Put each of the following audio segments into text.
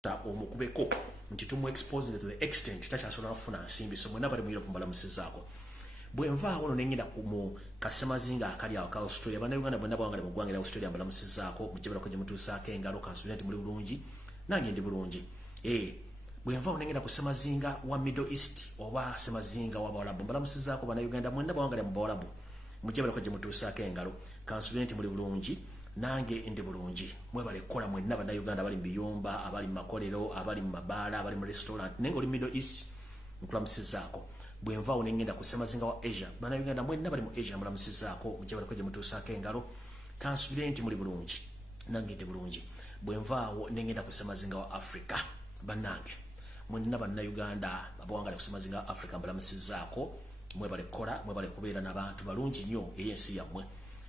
omukubeko nti tumu expose to the extent takyasobola kufuna nsimbi so mwena bali mwira kumbalamuzi zaako bwenvaawo no nengenda mu kasemazinga akali awo ka Australia bannayuganda bonna bawangale mu ggwanga lya Australia mbalamuzi zaako mukyebalako gye mutuusaako engalo kansubira nti muli bulungi nange ndi bulungi bwenvaawo nengenda ku semazinga wa Middle East oba semazinga wa Bawarabu mbalamuzi zaako bannayuganda mwenna bawangale mu Bawarabu mukyebalako gye mutuusaako engalo kansubira nti muli bulungi nange ndi bulungi mwebale kola mwenna bannayuganda abali mu biyumba abali mu makolero abali mu mabaala abali mu restaurant nenga oli Middle East nkulamuzi zaako bwenvaawo nengenda ku semazinga wa Asia bannayuganda mwenna bali mu Asia mulamuzi zaako mukyebalako gye mutuusaako engalo kansubire nti muli bulungi nange ndi bulungi bwenvaawo nengenda ku semazinga wa Africa bannange mwenna bannayuganda abawangala ku semazinga wa Africa mbalamuzi zaako mwebale kola mwebale kubeera n'abantu balungi nnyo ey'ensi yammwe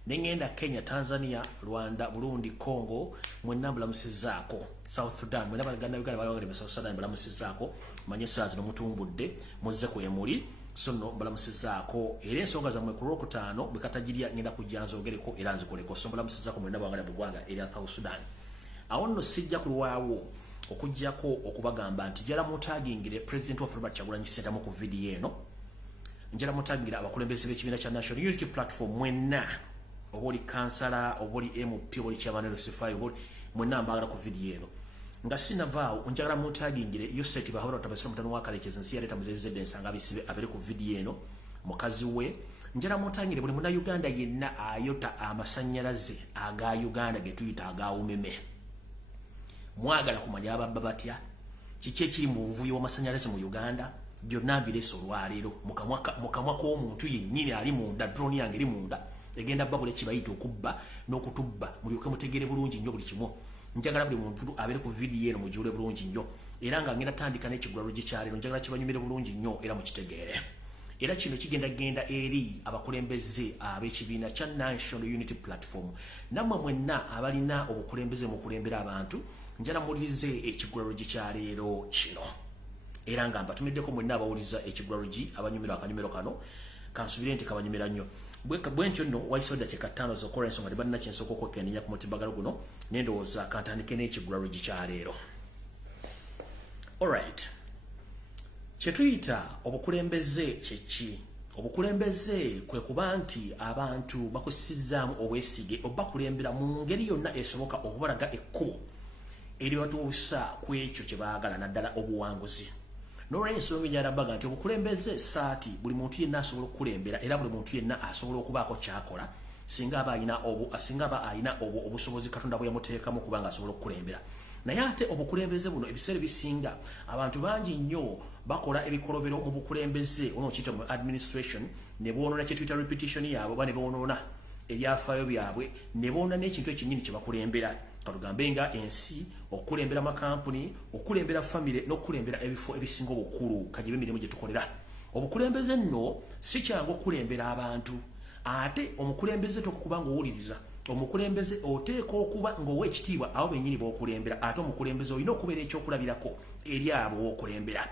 nengenda Kenya, Tanzania, Rwanda, Burundi, Congo, mwenna mbalamuzi zaako South Sudan, mwenna bannayuganda bawangale mu South Sudan mbalamuzi zaako manye saazi no mutumbudde muzze kwemuli so no mbalamuzi zaako era ensonga zammwe ku Lwokutaano bwe katajirya ngenda kujja nzogereko era nzikoleko so mbalamuzi zaako mwenna bawangale mu ggwanga erya South Sudan awo nno sijja kulwawo okujjako okubagamba nti njala mutagingire President wa Robert Kyagulanyi Ssentamu ku video eno njala mutagingire abakulembeze b'ekibiina kya National Unity Platform mwenna oboli kansala oboli MP oboli chairman Sifai oboli mwenna mbagala ku video eno nga sinavaawo njagala mutagingire yo seti bahora tabasira mutano wa kalekezi nsi yaleta muzeze ensanga bisibe abere ku video eno mukazi we njala mutagingire buli muna Uganda yenna ayota amasanyalaze aga Uganda getuyita aga umeme mwagala kumanya ababba batya kiki ekiri mu buvuyo w'amasanyalaze mu Uganda byonna bireso lwalero mukamwa k'omuntu yennyini ali munda drone yange eri munda egenda babule kibayita okubba n'okutubba mulyoke mutegere bulungi nnyo buli kimu njagala buli muntu abere ku video eno mujule bulungi nnyo era nga ngenda tandika n'ekigulalo gy'ekyalero njagala kibanyumire bulungi nnyo era mukitegeere era kino kigenda eri abakulembeze ab'ekibiina kya National Unity Platform nammwe mwenna abalina obukulembeze mu kulembera abantu njala mulize ekigulalo gy'ekyalero kino era nga mbatumiddeko mwenna abawuliza ekigulalo abanyumira akanyumiro kano kansubire nti kabanyumira nnyo bwentyo nno waisoda kyekatano zokora ensonga tebalina kyensoko okwekennenya ku mutimbagalo guno nendowooza kantandike n'ekigulalo gy'ekyaleero alright kyetuyita obukulembeze kyeki obukulembeze kwe kuba nti abantu bakusizaamu obwesige obakulembera mu ngeri yonna esoboka okubalaga ekkubo eribatuusa ku ekyo kye baagala naddala obuwanguzi n'olw'ensonga enjalabaga nti obukulembeze saati buli muntu yenna asobola okukulembera era buli muntu yenna asobola okubaako kyakola singa aba alina obusobozi Katonda bwe yamuteekamu kubanga asobola okukulembera naye ate obukulembeze buno ebiseera bisinga abantu bangi nnyo bakola ebikolobero mu bukulembeze onookiyita mu administration ne boonona kye tuyita repetition yaabwe oba ne boonona ebyafaayo byabwe ne boona n'ekintu ekinnyini kye bakulembera katugambe nga ensi okulembera makampuni okulembera family n'okulembera ebifo ebisinga obukulu kajibe emirimu gye tukolera obukulembeze nno si kyangu okulembera abantu ate omukulembeze tokuba ng'owuliriza omukulembeze oteeka okuba ng'owa ekitiibwa abo bennyini b'okulembera ate omukulembeze olina okubeera ekyokulabirako eri abo b'okulembera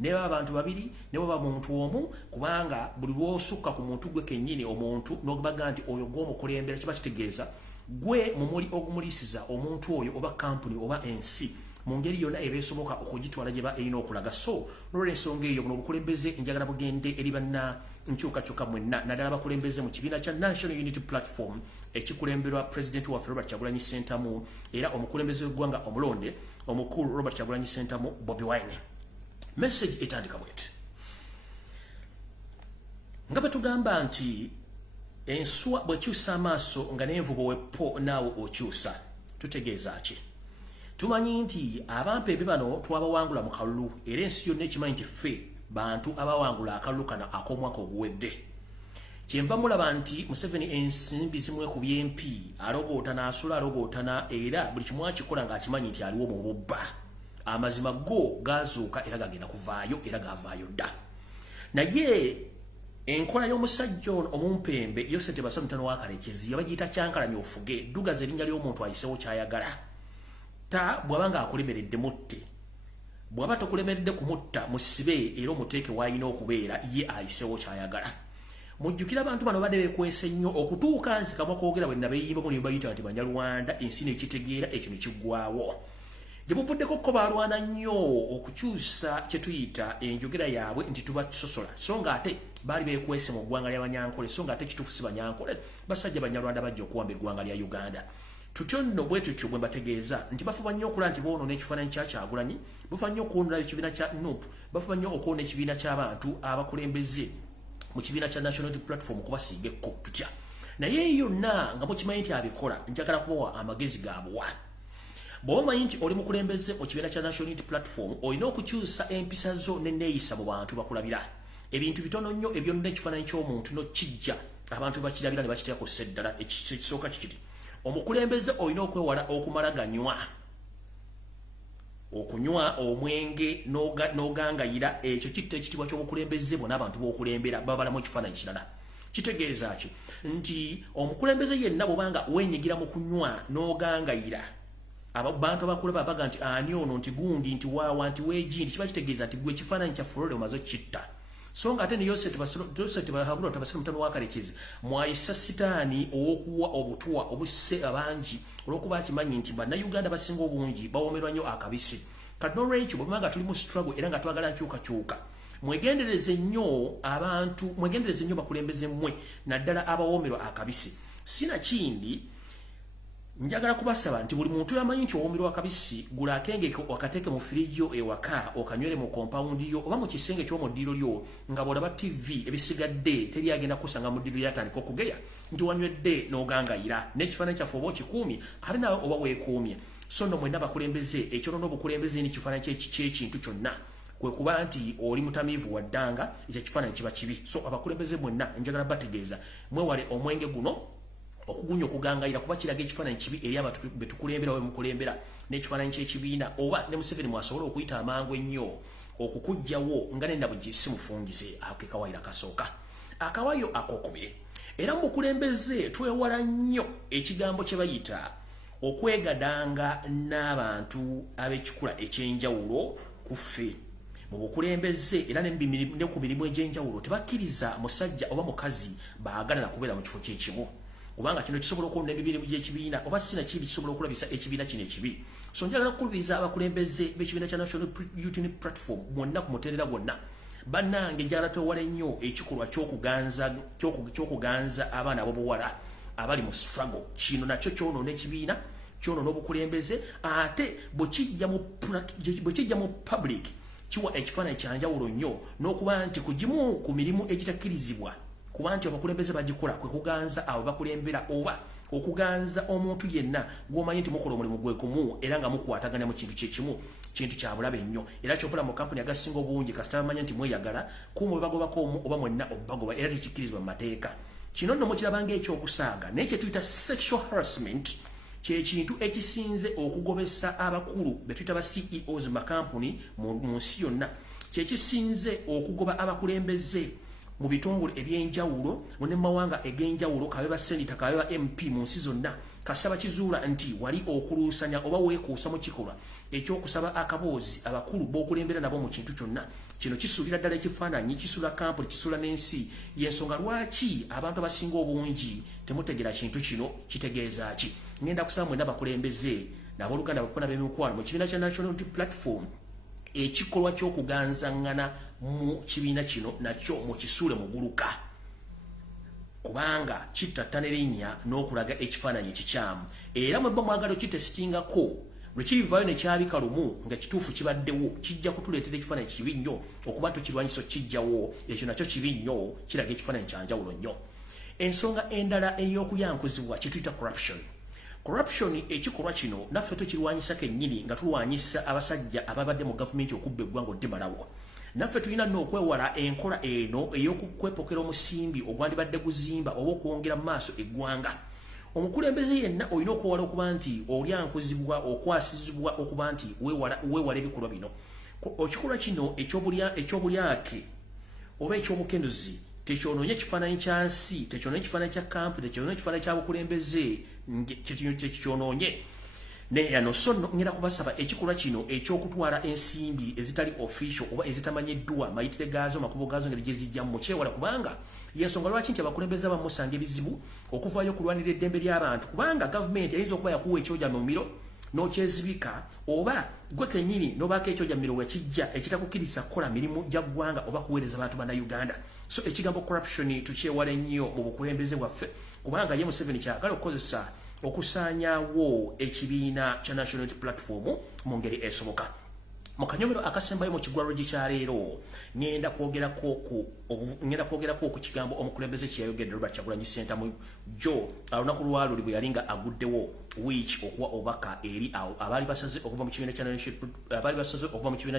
ne baba abantu babiri ne baba muntu omu kubanga buli lw'osukka ku muntu gwe kennyini omuntu n'obaga nti oyo gw'omukulembera kiba kitegeeza gwe mumuli ogumulisiza omuntu oyo oba kampuni oba ensi mu ngeri yonna ebeesoboka okugitwala gye ba erina okulaga so n'olw'ensonga eyo buno obukulembeze njagala bugende eri banna nkyukakyuka mwenna naddala bakulembeze mu kibiina kya National Unity Platform ekikulemberwa President waffe Robert Kyagulanyi Ssentamu era omukulembeze w'eggwanga omulonde omukulu Robert Kyagulanyi Ssentamu Bobi Wine message etandika bweti nga betugamba nti enswa bwekyusa amaaso nga n'envubo wepo naawe okyusa tutegeeza ki tumanyi nti abampeebe bano twabawangula mu kalulu era ensi yonna ekimanyi nti ffe bantu abawangula akalulu kano ak'omwaka oguwedde kyemba mulaba nti Museveni ensimbi zimwekubye empi alogootana asula alogootana era buli kimu akikola ng'akimanyi nti aliwo mu bubba amazima go gazuuka era gagenda kuvaayo era gavaayo dda naye enkola y'omusajja ono omumpembe yo sente basa mutano wa kalekezi yabagiyita kyankalanya ofuge dugaza erinnya ly'omuntu ayisewo kyayagala ta bw'abanga akulemeredde mutte bw'aba tokulemeredde kumutta musibe era omuteeke w'alina okubeera ye ayisewo kyayagala mujjukira abantu bano badde beekwese nnyo okutuuka nzi kamwa koogera bwe nabeeyimba mu ne bayita nti Banyarwanda ensi n'ekitegeera ekyo ne kiggwawo gye buvuddeko ko balwana nnyo okukyusa kye tuyita enjogera yaabwe nti tubasosola so nga ate baali beekwese mu ggwanga ly'Abanyankole so nga ate kituufu si Banyankole basajja Banyarwanda bajja okuwamba eggwanga lya Uganda. Tutyo nno bwe tutyo bwe mbategeeza nti bafuba nnyo okulaba nti boonoona ekifaananyi kya Kyagulanyi, bafuba nnyo okwonoona ekibiina kya NUP, bafuba nnyo okwonoona ekibiina ky'abantu abakulembeze mu kibiina kya National Unity Platform kubasiiga ekko tutya. Naye yonna nga mukimanyi nti abikola njagala kubawa amagezi gaabwe. Bw'oba omanyi nti oli mukulembeze mu kibiina kya National Unity Platform olina okukyusa empisa zo n'enneeyisa mu bantu bakulabira. Ebintu bitono nnyo ebyonna ekifaananyi ky'omuntu n'okijja abantu bakirabira ne bakiteeka ku sseddala ekisooka kikiti. Omukulembeze olina okwewala okumala okunywa omwenge n'ogangayira ekyo kitta ekitibwa ky'omukulembeze bonna abantu b'okulembera babalamu ekifaananyi kirala. Kitegeeza ki nti omukulembeze yenna bw'obanga weenyigira mu kunywa n'ogangayira abantu abakulaba baga nti ani ono nti gundi nti waawa nti weegi nti kiba kitegeeza nti gwe ekifaananyi kya Florida omaze okitta. So nga ate ne Yosef Bahabula tabasira mutano wa Karekezi mwayisa sitaani ow'okuwa obutuwa obusse abangi olw'okuba akimanyi nti bannayuganda basinga obungi bawomerwa nnyo akabisi. Kati n'olwekyo bw'obanga tuli mu struggle era nga twagala nkyukakyuka mwegendereze nnyo abantu, mwegendereze nnyo bakulembeze mmwe naddala abawomerwa akabisi. Sinakindi njagala kubasaba nti buli muntu yamanyi nti owomerwa akabisi gula akengeke okateeke mu firijo ewaka okanywere mu compound yo oba mu kisenge ky'omuddiro lyo nga bw'olaba TV ebisigadde teri agenda kusanga mu ddiro lyatandika okugeya nti wanywedde n'ogangayira n'ekifaananyi kyaffe oba okikuumye ate nawe oba weekuumye. So nno mwenna bakulembeze ekyono n'obukulembeze n'ekifaananyi ky'ekintu kyonna kwe kuba nti oli mutamiivu waddanga ekyo ekifaananyi kiba kibi. So abakulembeze mwenna njagala bategeeza mwewale omwenge guno okugunya okugangayira kuba kiraga ekifaananyi kibi eri abantu betukulembera we mukulembera n'ekifaananyi ky'ekibiina oba ne Museveni mwasobola okuyita amangu ennyo okukugjawo nga nenda bwe simufungize ako kawayiro akasooka. Akawayo akokubiri era mu bukulembeze twewala nnyo ekigambo kye bayita okwegadanga n'abantu ab'ekikula eky'enjawulo ku ffe mu bukulembeze era ne ku mirimu egy'enjawulo tebakkiriza musajja oba mukazi baagalana kubeera mu kifo kyekimu kubanga kino kisobola okwonna emibiri gy'ekibiina oba sina kiri kisobola okulabisa ekibiina kino ekibi. So njagala kukubiriza abakulembeze b'ekibiina kya National Unity Platform mwonna ku muterera gwonna bannange njagala twewale nnyo ekikolwa ky'okuganza abaana ab'obuwala abali mu struggle. Kino nakyo kyonoona ekibiina kyonoona obukulembeze ate bwe kijja mu public kiwa ekifaananyi kyanjawulo nnyo n'okuba nti kugimu ku mirimu egitakkirizibwa kuba nti abakulembeze bagikola kwe kuganza abo bakulembera oba okuganza omuntu yenna gw'omanyi nti mukola omulimu gwe gumu era nga mukwataganya mu kintu kyekimu kintu kya bulabe nnyo era ky'okola mu kampuni agasinga obungi kasita bamanya nti mweyagala kuuma bebagobako omu oba mwenna obubagoba era tekikkirizibwa mu mateeka. Kino nno mukirabanga ekyokusaaga naye kye tuyita sexual harassment kyekintu ekisinze okugobesa abakulu be tuyita ba CEOs mu makampuni mu nsi yonna kyekisinze okugoba abakulembeze mu bitongole ebyenjawulo ne mawanga eg'enjawulo kabe ba senita kabe ba MP mu nsi zonna kasaba kizuula nti wali okuluusanya oba weekuusa mu kikolwa ekyokusaba akaboozi abakulu b'okulembera nabo mu kintu kyonna. Kino kisuulira ddala ekifaananyi kisuula kampuni kisuula n'ensi y'ensonga lwaki abantu abasinga obungi temutegera kintu kino kitegeeza ki. Ngenda kusaba mwenna bakulembeze n'abooluganda bakona b'emikwano mu kibiina kya National Unity Platform ekikolwa ky'okuganzangana mu kibiina kino nakyo mu kisuule muguluka kubanga kittatta n'erinnya n'okulaga ekifaananyi ekikyamu era mwebba mwagala okitesitingako lwe kirivaayo ne kyabika lumu nga kituufu kibaddewo kijja kutuleetera ekifaananyi kibi nnyo okuba tokirwanyisa okijjawo ekyo nakyo kibi nnyo kiraga ekifaananyi kyanjawulo nnyo. Ensonga endala ey'okuyankuzibwa kye tuyita corruption ekikolwa kino naffe tukirwanyisa kennyini nga tulwanyisa abasajja ababadde mu gavumenti okubba eggwanga oddemalawo. Naffe tulina nno okwewala enkola eno ey'okwepokera omusimbi ogwandibadde guzimba oba okwongera mu maaso eggwanga. Omukulembeze yenna olina okwewala okuba nti olyankuzibwa okwasizibwa okuba nti weewala ebikolwa bino. Ekikolwa kino ekyobulyake oba ekyobukenuzi tekyonoonye ekifaananyi kya nsi, tekyonoonye ekifaananyi kya kampuni, tekyonoonye ekifaananyi kya bukulembeze, tekyonoonye Neyano sonno ngera kubasaba ekikolwa kino ekyokutwala ensimbi ezitali official oba ezitamanyiddwa mayitire gaazo makubo gaazo ngeri gyezijja mu kyewala kubanga yensonga lwaki nti abakulembeze bamusanga ebizibu okuvaayo kulwanira eddembe ly'abantu kubanga gavumenti eyinza okuba yakuwa ekyoja mu miro n'okyezibika oba gwe kennyini n'obaako ekyo jamirowe kijja ekitakukkiriza kukola mirimu gya ggwanga oba kuweereza abantu bana Uganda. So ekigambo corruption tukyewala nnyo mu bukulembeze bwaffe kubanga ye Museveni kyagala okukozesa okusaanyaawo ekibiina kya National Unity Platform mu ngeri esoboka. Mu kanyomero akasembayo mu kigwaro kya leero ngenda kwogerako ku kigambo omukulembeze kye yayogedde Robert Kyagulanyi Ssentamu jo olunaku lwaluli bwe yalinga aguddewo which okuwa obaka eri awo abaali basaze okuva mu kibiina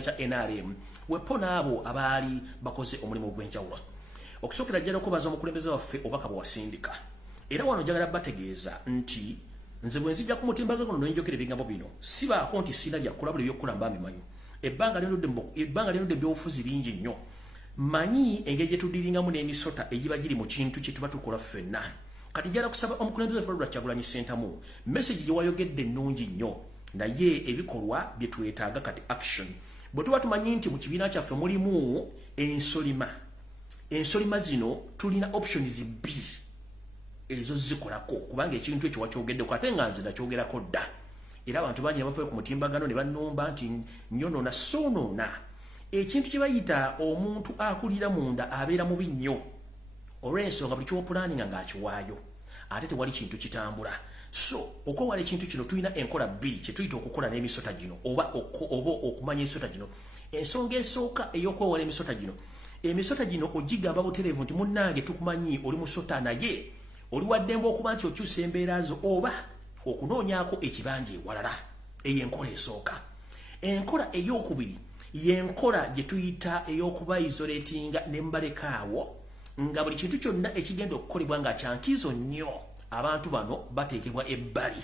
kya NRM wepo n'abo abaali bakoze omulimu gw'enjawulo. Okusookera ddala okubaza omukulembeze waffe obaka bwe wasindika. Era wano njagala bategeeza nti nze bwe nzija ku mutimbagano n'enjogera ebigambo bino sibaako nti sina byakola buli by'okukola mba mbimanyi. Ebbanga lino by'obufuzi bingi nnyo. Manyi engeri gye tudiringamu n'emisota egiba giri mu kintu kye tuba tukola ffenna. Kati njagala kusaba omukulembeze waffe Robert Kyagulanyi Ssentamu message gye wayogedde nnungi nnyo naye ebikolwa bye twetaaga kati action. Bwe tuba tumanyi nti mu kibiina kyaffe mulimu ensolima zino tulina options bbiri ezo zikolako kubanga ekintu ekyo wakyogeddeko ate nga nze nakyogerako dda. Era abantu bangi abafaayo ku mutimbagano ne bannumba nti nyonoona soonoona. Ekintu kye bayita omuntu akulira munda abeera mubi nnyo olw'ensonga buli ky'opulaninga ng'akiwaayo ate tewali kintu kitambula. So okwewala ekintu kino tulina enkola bbiri kye tuyita okukola n'emisota gino oba okumanya emisota gino. Ensonga esooka ey'okwewala emisota gino ogigamba butereevu nti munnange tukumanyi oli musota naye oli waddemba okuba nti okyusa embeera zo oba okunoonyaako ekibanja ewalala. Eyo enkola esooka. Enkola ey'okubiri y'enkola gye tuyita ey'okuba isolatinga ne mbalekaawo nga buli kintu kyonna ekigenda okukolebwa nga kyankizo nnyo abantu bano bateekebwa ebbali.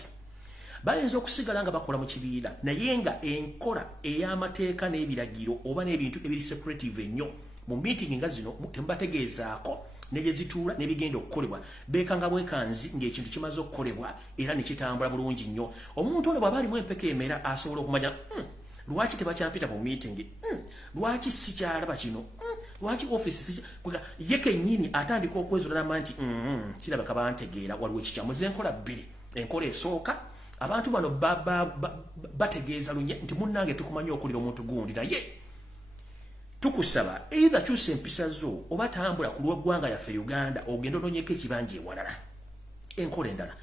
Bayinza okusigala nga bakola mu kibiina naye nga enkola ey'amateeka n'ebiragiro oba n'ebintu ebiri separative ennyo mu meeting nga zino temubategeezaako ne gye zituula ne bigenda okukolebwa beekanga bwekanzi ng'ekintu kimaze okukolebwa era ne kitambula bulungi nnyo. Omuntu ono bw'aba alimu empeka emera asobola okumanya lwaki tebakyampita mu meeting, lwaki sikyalaba kino, lwaki office ye kennyini atandika okwezolama nti kirabika bantegeera waliwo ekikyamuze. Enkola bbiri. Enkola esooka abantu bano bategeeza lunye nti munnange tukumanyi okulira omuntu gundi naye tukusaba either kyusa empisa zo oba tambula ku lw'eggwanga yaffe Uganda ogenda onoonyeko ekibanja ewalala. Enkola endala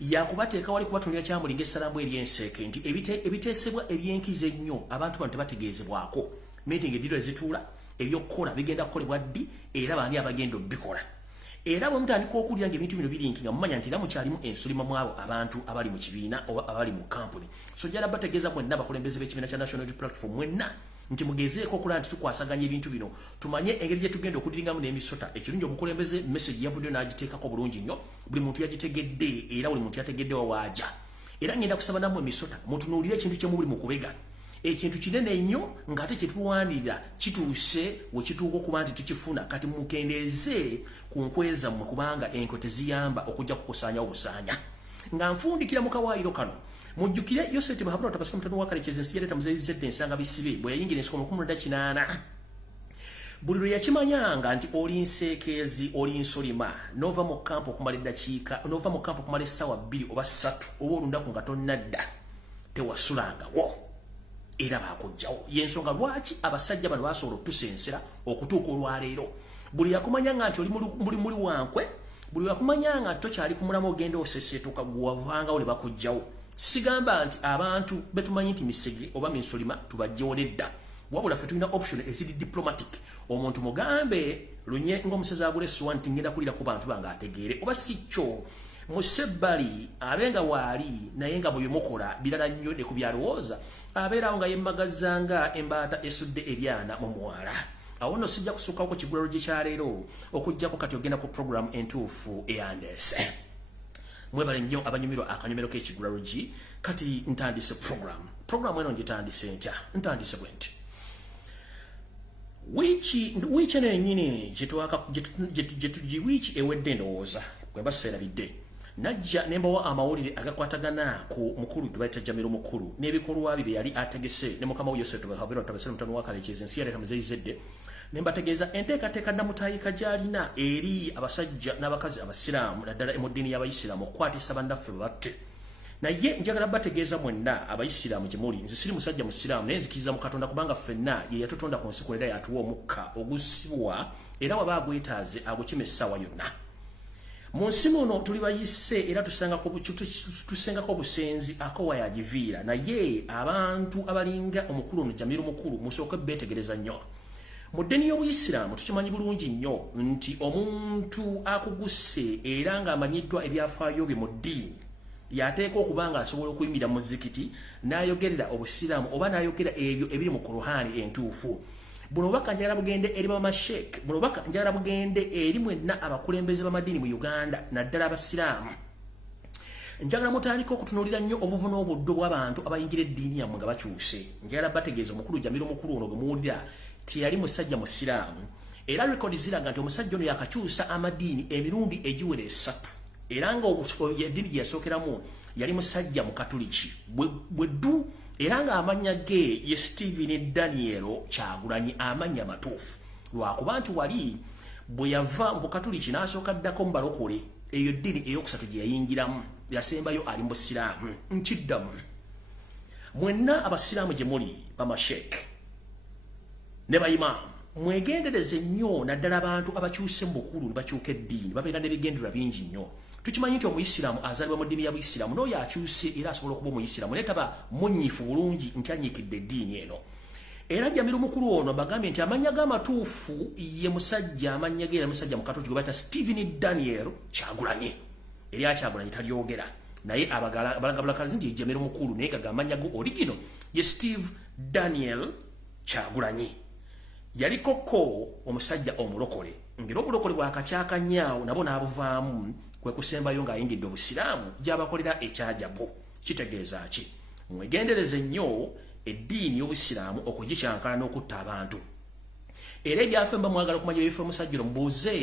yakubateeka wali kubatunira kyamulinga essalamu ery'enseeke nti ebiteesebwa ebyenkiza ennyo abantu bano tebategeezebwako. Meeting eddiro ezituula ebyokukola bigenda kukolebwa ddi era baani abagenda obbikola. Era bwe mutandika okuwulira ng'ebintu bino birinki nga mumanya nti era mukyalimu ensulima mu abo abantu abali mu kibiina oba abali mu kampuni. So njala bategeeza mwenna abakulembeze b'ekibiina kya National Unity Platform mwenna nti mugezeeko okulaba nti tukwasaganya ebintu bino tumanye engeri gye tugenda okudiringamu n'emisota. Ekirungi omukulembeze message yavuddeyo n'agiteekako bulungi nnyo buli muntu yagitegedde era buli muntu yategedde wawaaja. Era ngenda kusaba nammwe emisota mutunuulire ekintu kye mubuli mu kubega. Ekintu kinene nnyo ng'ate kye tuwanirira kituuse we kituuka okuba nti tukifuna kati mukendeeze ku nkwe zammwe kubanga enko teziyamba okujja kukusaanyawo busaanya. Nga nfundikira mu kawaayiro kano mujjukire Yoseti Mahabura tabasika mutano wakalekyeza ensi yaleeta muzeyizedde ensanga bisibe bwe yayingira ensiko mu 18. Buli lwe yakimanyanga nti oli nseekeezi oli nsolima n'ova mu kampu okumala eddakiika n'ova mu kampu okumala essaawa 2 oba 3 oba olundaku nga tonnadda tewasulangawo era baakujjawo. Y'ensonga lwaki abasajja bano basobola otusensera okutuuka olwaleero. Buli yakumanyanga nti oli muli wankwe, buli yakumanyanga nti tokyali ku mulamu ogenda oseseetuka gwewavangawo ne bakujjawo. Sigamba nti abantu betumanyi nti misege oba minsolima tubajjewo nedda. Wabula ffe tulina option eziri diplomatic. Omuntu mugambe lunye ng'omusezi agula essuwa nti ngenda kulira ku bantu bange ategeere oba si kyo musebbali abenga waali naye nga bwe mukola birala nnyo ne ku byalowooza abeerawo nga yemmagazanga embaata esudde ebyana mu mwala. Awo nno sijja kusukkawo ku kigulalo gye kyaleero okujjako kati ogenda ku program entuufu eyandese. Mwebale nnyo abanyumirwa akanyumiro k'ekigulalo gi kati ntandise program eno ngitandise ntya ntandise bwe nti wiiki eno yennyini wiiki ewedde ndowooza bwe baseerabidde najja ne mbawa amawulire agakwatagana ku mukulu gwe bayita Jamiro mukulu n'ebikolwa bye yali ategese ne mukama we Yosef Habera tabasere mutano wakalekyeza ensi yaleeta muzeyizedde ne mbategeeza enteekateeka nnamutayika gy'alina eri abasajja n'abakazi abasiraamu naddala mu ddiini y'abayisiraamu okukwatisa bannaffe batte naye njagala bategeeza mwenna abayisiraamu gye muli nze siri musajja musiraamu naye nzikiriza mu Katonda kubanga ffenna ye yatutonda ku nsi era yatuwa omukka ogusibwa era waba agwetaaze agukima essaawa yonna mu nsi muno tuli bayise era tusengako obusenzi akowa yagiviira naye abantu abalinga omukulu ono Jamiru mukulu musooke beetegereza nnyo mu ddiini y'Obuyisiraamu tukimanyi bulungi nnyo nti omuntu akuguse era ng'amanyiddwa ebyafaayo bye mu ddiini yateeka okuba nga asobola okuyimirira mu zikiti n'ayogerera obusiraamu oba n'ayogera ebyo ebiri mu Kuruhaani entuufu buno bubaka njagala bugende eri bamashek buno bubaka njagala bugende eri mwenna abakulembeze b'amadiini mu Uganda naddala abasiraamu njagala mutandika okutunuulira nnyo obuvu n'obuddo bw'abantu abayingira eddiini yammwe nga bakyuse njagala bategeeza omukulu Jamiru mukulu ono gwe muwulira tiyali musajja musiraamu era rekodi ziraga nti omusajja ono yakakyusa amadiini emirundi egiwera 3 era nga eddiini gye yasookeramu yali musajja mu Katuliki bweddu era nga amanya ge ye Stephen Daniel Kyagulanyi amanya matuufu lwakuba nti wali bwe yava mu Katuliki n'asooka ddako mu balokole eyo ddiini eyokusatu gye yayingiramu yasembayo ali mu busiraamu nkiddamu mwenna abasiraamu gye muli bamashek ne bayimaamu mwegendereze nnyo naddala abantu abakyuse mu bukulu ne bakyuka eddiini babeera n'ebigendererwa bingi nnyo tukimanyi nti omuyisiraamu azaalibwa mu ddiini ya Buyisiraamu n'oyo akyuse era asobola okuba omuyisiraamu naye taba munyiifu bulungi nti anyiikidde eddiini eno era Jamiru mukulu ono bagambye nti amanya g'amatuufu ye musajja amanya ge era musajja mu Katuliki gwe bayita Stephen Daniel Kyagulanyi era Kyagulanyi talyogera naye abalagabulakazi nti Jamiru mukulu naye gagamanya go origino ye Steve Daniel Kyagulanyi yaliko ko omusajja omulokole ngero obulokole bwakakyakanyaawo nabo n'abuvaamu kwe kusembayo ng'ayingidde obusiraamu gy'abakolera ekyajabu kitegeeza ki mwegendereze nnyo eddiini y'Obusiraamu okugikyankana n'okutta abantu era ebyaffe mba mwagala okumanya ebifo omusajja ono mubuuze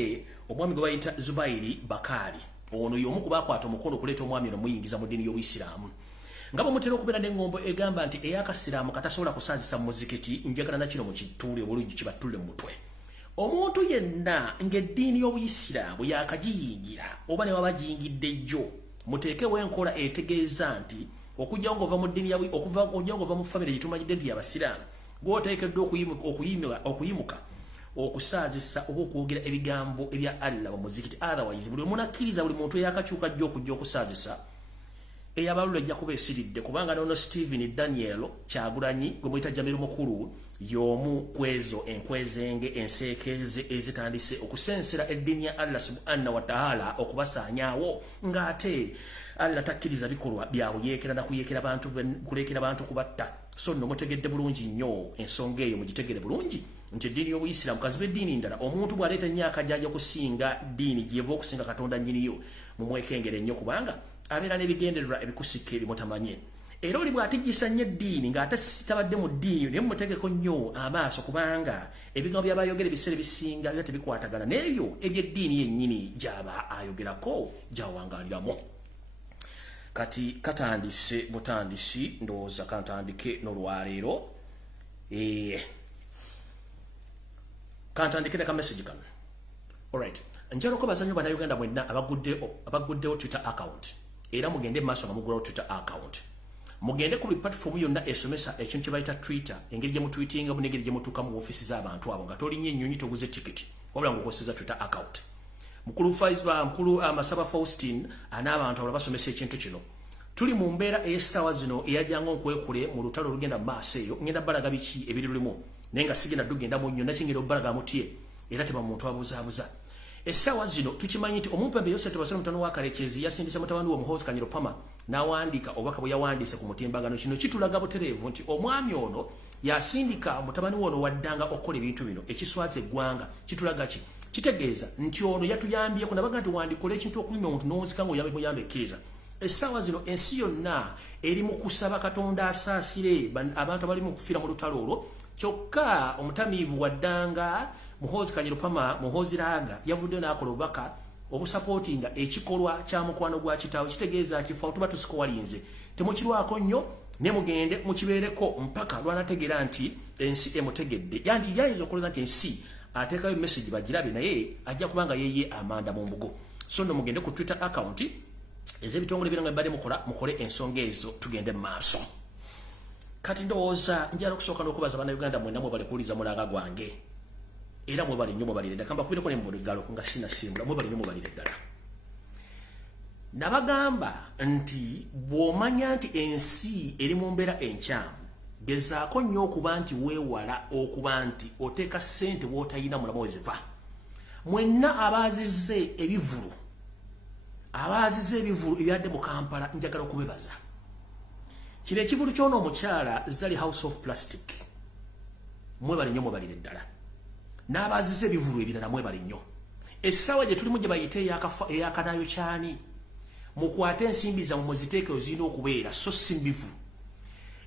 omwami gwe bayita Zubairi Bakari ono y'omu ku baakwata omukono okuleeta omwami ono muyingiza mu ddiini y'Obuyisiraamu nga bamutera okubeera n'engombo egamba nti ey'akasiraamu katasobola kusaazisa mu muzikiti njagala nakino mu kituule obulungi kibattule mu mutwe omuntu yenna ng'eddiini y'Obuyisiraamu yakagiyingira oba ne waba giyingidde jjo muteekewo enkola etegeeza nti okujjawo ng'ova mu ddiini okujjawo ng'ova mu famire gye tumanyidde nti y'Abasiraamu gw'oteekeddwa okuyimuka okusaazisa oba okwogera ebigambo ebya Allah mu muzikiti otherwise buli omuntu akkiriza buli muntu eyakakyuka jjo okujja okusaazisa eyabalula ejja kuba esiridde kubanga nono Stephen Daniel Kyagulanyi gwe muyita Jamiru mukulu y'omu kwezo enkwezenge enseekeze ezitandise okusensera eddiini ya Allah subhanahu wa ta'ala okubasaanyaawo ng'ate Allah takkiriza bikolwa bya buyeekera na kuyeekera bantu kuleekera bantu kubatta so nno mutegedde bulungi nnyo ensonga eyo mugitegere bulungi nti eddiini y'Obuyisiraamu kazi b'eddiini ndala omuntu bw'aleeta ennyo akajanja okusinga ddiini gy'eva okusinga Katonda nnyiniyo mumwekengere nnyo kubanga abeera n'ebigendererwa ebikusika ebimutamanye era oli bw'atigisa nnyo eddiini ng'ate tabadde mu ddiini naye mumutegeko nnyo amaaso kubanga ebigambo by'abayogera ebiseera ebisinga biba tebikwatagana n'ebyo eby'eddiini yennyini gy'aba ayogerako gy'awangaaliramu kati katandise butandisi ndowooza kantandike n'olwaleero kantandike ne kamessage kano alright njala okubaza nnyo bannayuganda mwenna abaguddewo Twitter account era mugende maaso nga mugulawo Twitter account mugende ku platform yonna esomesa ekintu kye bayita Twitter engeri gye mutweetinga mu n'engeri gye mutuuka mu ofiisi z'abantu abo nga tolinnya ennyonyi toguze tikiti wabula ng'okoseza Twitter account mukulu Masaba Faustin n'abantu abalala basomesa ekintu kino tuli mu mbeera ey'essaawa zino eyajjanga okwekule mu lutalo olugenda mu maaso eyo ngenda balaga biki ebiri lulimu naye nga sigenda dugenda mu nnyo nakingenda obbalaga mutye era teba muntu abuzaabuza essaawa zino tukimanyi nti omumpembe Yosete Basolo mutano wa Karekezi yasindise mutabani wa Muhoozi Kanyirupama n'awandiika obubaka bwe yawandiise ku mutimbagano kino kitulaga butereevu nti omwami ono yasindika mutabani ono waddanga okukola ebintu bino ekiswaza eggwanga kitulaga ki kitegeeza nti ono yatuyambyeko nabaga nti wandikola ekintu okulima omuntu n'onzika ng'oyambe ekkiriza essaawa zino ensi yonna eri mu kusaba Katonda asaasire abantu abali mu kufiira mu lutalo olwo kyokka omutamiivu waddanga Muhoozi Kanyirupama Muhoozi Laaga yavuddeyo n'akola obubaka obusapootinga ekikolwa kya mukwano gwa kitaawe kitegeeza kifa tuba tusikowalinze temukirwako nnyo ne mugende mukibeereko mpaka lwanategeera nti ensi emutegedde yayinza okulooza nti ensi ateekayo message bagirabe naye ajja kubanga yeye amanda mu mbugo so nno mugende ku Twitter account ez'ebitongole biranga bade mukole ensonga ezo tugende maaso. Kati ndowooza njala okusooka n'okubaza bannayuganda mwenna mwe bali kuwuliza mulanga gwange era mwe bali nnyo mwe balire ddala kamba kubireko ne mbonigalo nga sinasimbula mwe bali nnyo mwe balire ddala. Nabagamba nti bw'omanya nti ensi eri mu mbeera enkyamu gezaako nnyo okuba nti weewala okuba nti oteeka ssente w'otayina mulamu weziva. Mwenna abaazizze ebivulu ebyadde mu Kampala njagala okubebaza. Kino ekivulu ky'ono omukyala Zali House of Plastic mwe bali nnyo mwe balire ddala. N'abaazizze ebivulu ebirala mwe bali nnyo. Essaawa gye tulimu gye bayite eyakanayo kyani. Mukwate ensimbi zammwe muziteeke ozirina okubeera so si mbivulu.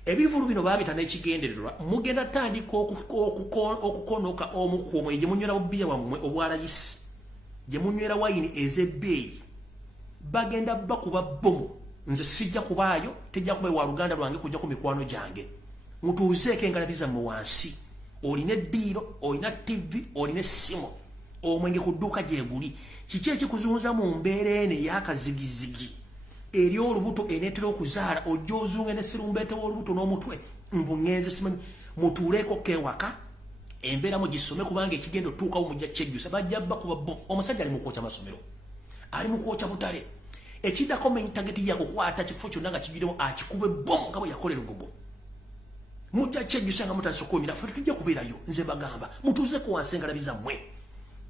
Ebivulu bino baabita n'ekigendererwa mugenda tandika okukonoka omu ku omwe gye munywera bubbiya wammwe obwalayisi gye munywera wayini ez'ebbeeyi bagenda bakuba bbomu. Nze sijja kubaayo tejja kuba wa Luganda lwange kujja ku mikwano gyange. Mutuuzeeko engalabi zammwe wansi. Olina eddiiro, olina TV, olina essimu. Omwenge ku dduuka gyeguli. Kiki ekikuzunza mu mbeera eno ey'akazigizigi eri olubuto eneetera okuzaala ojja ozunga ne sirumbeete w'olubuto n'omutwe mbuŋŋenze simanyi mutuuleeko kewaka embeera mugisome kubanga ekigenda otuukawo mujja kyejjusa bajja bakuba bo. Omusajja ali mu kwokya masomero, ali mu kwokya butale. Ekiddako main target yakukwata kifo kyonna nga kijiremu akikube bomu nga bwe yakolera Lugogo. Mujja kyejjusa nga mutasokomira ffe tujja kubeerayo. Nze bagamba mutuuzeeko wansi engalabi zammwe.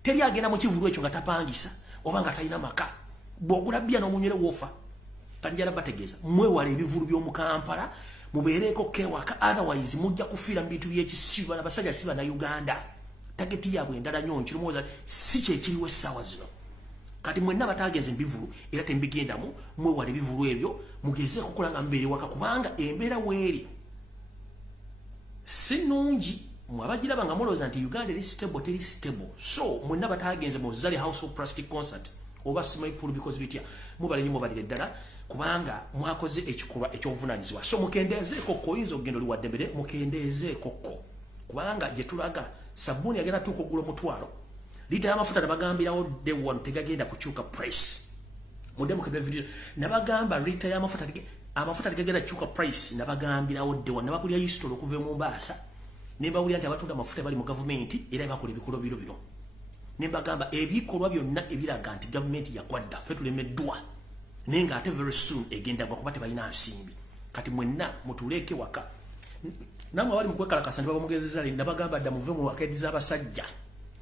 Teri agenda mu kivulu ekyo nga tapangisa oba nga talina maka. Bw'ogula bbiya n'omunywere woofa tanjala bategeeza mwewala ebivulu by'omu Kampala mubeereeko kewaka otherwise mujja kufiira mu bintu by'ekisibo abasajja siba na Uganda. Tageti yaabwe endala nnyo nkirumooza si kyekiriwo essaawa zino. Kati mwenna bataagenze mbivulu era tembigendamu mwewala ebivulu ebyo mugezeeko okukola nga mubeere waka kubanga embeera weeri si nnungi. Mwabagiraba nga mulowooza nti Uganda eri stable teri stable. So mwenna bataagenze mu Zali House of Plastic concert oba Simaipulu because bitya mubale nnyo mubalire ddala kubanga mwakoze ekikolwa eky'obuvunaanyizibwa. So mukendeezeeko ko oyinza okugenda oli wadde mbere mukendeezeeko ko kubanga gye tulaga sabbuuni agenda tuuka okugula omutwalo lita y'amafuta nabagambirawo dde wano tegagenda kukyuka price. Mudde mukebe video nabagamba lita y'amafuta amafuta tegagenda kukyuka price nabagambirawo dde wano nabakulya history okuva mu Mbaasa nembawulira nti abatunda amafuta bali mu gavumenti era bakola ebikolwa bino. Nembagamba ebikolwa byonna ebiraga nti gavumenti yagwadda ffe tulemeddwa naye nga ate very soon egenda gwa kuba tebalina nsimbi. Kati mwenna mutuleeke waka namwe abali mukwekalakasa nti babamugezeza nabagamba dda muve mu waka ediza abasajja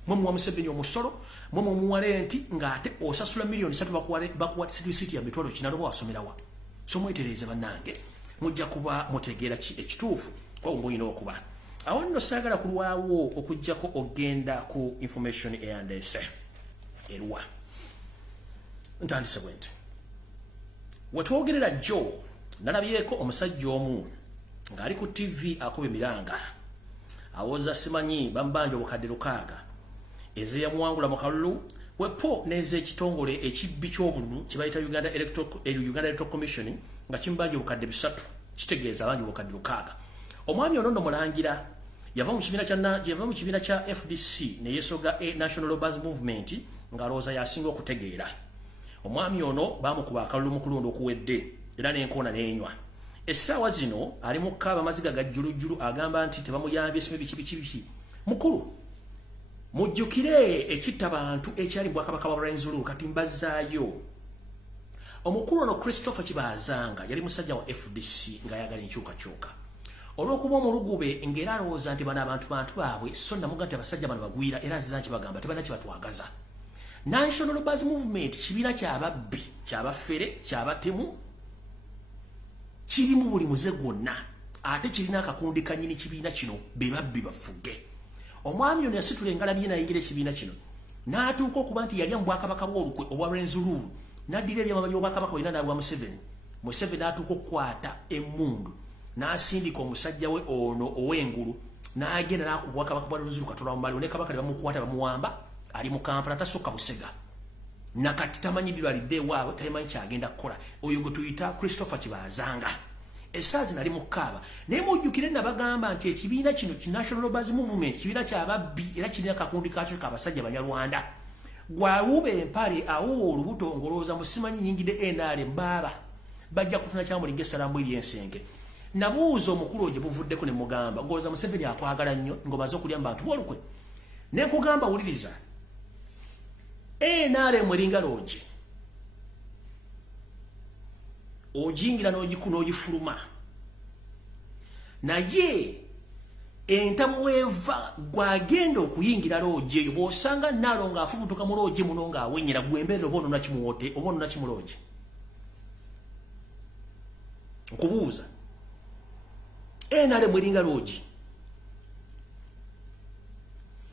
mwe muwa Museveni omusolo mwe mumuwale nti ng'ate osasula miliyoni 3 bakuwa siti ya mitwalo 4 oba wasomerawa. So mwetereeze bannange mujja kuba mutegeera ki ekituufu kwa ng'olina okuba. Awo nno saagala kulwawo okujjako ogenda ku information eyandeese eruwa. Ntandise bwe nti Wetwogerela Joe nalabyeko omusajja omu ng'ali ku TV akuba emiranga awoza simanyi bambanja obukadde 6 ezeyamuwangula mu kalulu wepo n'ez'ekitongole ekibbi ky'obululu kye bayita Uganda Electoral Commission nga kimbanja obukadde 3 kitegeeza abangi obukadde 6. Omwami ono ndo mulangira yava mu kibiina kya FDC ne yesoga National Labourers Movement ng'alowooza yasinga okutegeera. Omwami ono baamukuba akalulu mu kulonda okuwedde era n'enkoona n'enywa. Essaawa zino ali mu kkaaba amaziga ga jjulujjulu agamba nti tebamuyambye esimu biki. Mukulu mujjukire ekittabantu ekyali Bwakabaka bwa Rwenzururu kati mbazaayo. Omukulu ono Christopher Kibazanga yali musajja wa FDC ng'ayagala enkyukakyuka. Olw'okuba omulugube ng'era alowooza nti bano abantu baabwe so namuga nti abasajja bano bagwira era aziza nti bagamba tebalina kibatwagaza. National Labourers Movement kibiina ky'ababbi ky'abafere ky'abatemu kirimu buli muze gwonna ate kirina akakundi kanyini kibiina kino be babbi bafuge. Omwami ono yasitula engalabi ye n'ayingira ekibiina kino n'atuuka okuba nti yali mu Bwakabaka bw'olukwe obwa Rwenzururu n'addira ebyamababi y'Obwakabaka bw'ina n'abwa Museveni n'atuuka okukwata emmundu n'asindika omusajja we ono ow'engulu n'agenda n'akubwa Bwakabaka bwa Rwenzururu Katonda mumaliwo ne Kabaka ne bamukwata bamuwamba ali mu Kampala tasooka Busega nakati tamanyi bibalidde ewaabwe tamanyi kyagenda kukola. Oyo gwe tuyita Christopher Kibazanga. Essaazi nali mu kkaaba naye mujjukire nabagamba nti ekibiina kino National Labourers Movement kibiina ky'ababbi era kirina akakundi kakyo k'abasajja Banyarwanda. gwawube empale awo olubuto ngoloza musimanyi nyingide NRM mbaba bajja kutuna kyamulinga essalamu eri ensenge nabuuza omukulu oje buvuddeko ne mugamba ngoloza Museveni akwagala nnyo ngomaze okulya bantu bolukwe ne kugamba wuliriza NRM eringa loje ojingira n'ogifuluma naye entamweva gwagenda okuyingira loje eyo bw'osanga Nalonga afubutuka mu loje muno ng'awenyera gwembeera oba onona kimuwote oba onona kimuloje nkubuuza NRM eringa loje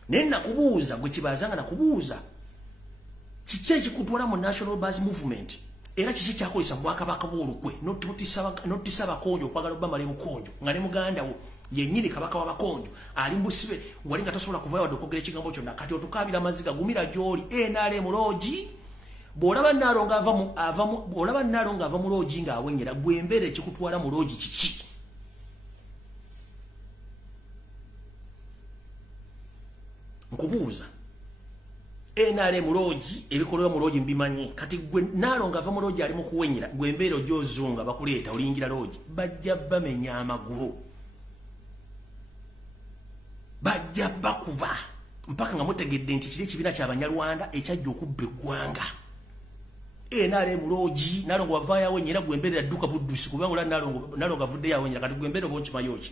naye nakubuuza gwe kibazanga nakubuuza kiki ekikutwala mu National Bus Movement era kiki kyakolesa mu Bwakabaka bw'olukwe notisa abakonjo okwagala obamala ebukonjo nga ne muganda wo yennyini kabaka w'abakonjo ali mbusibe wali nga tasobola kuvayo wadde okwogera ekigambo kyonna kati otukaabira amaziga gumira gy'oli NRM loji bw'olaba Nalonga ava mu loji ng'awenyera gwembeera ekikutwala mu loji kiki nkubuuza NRM loji ebikolwa mu loji mbimanyi kati gwe Nalonga ava mu loji ali mu kuwenyera gwembeera ojozunga bakuleeta oliyingira loji bajja bamenya amagulu bajja bakuba mpaka nga mutegedde nti kiri ekibiina ky'Abanyarwanda ekyajja okubba eggwanga NRM loji Nalonga wavaayo awenyera gwembeera dduka buddusi kubanga Nalonga avuddeyo awenyera kati gwembeera oba okimayoki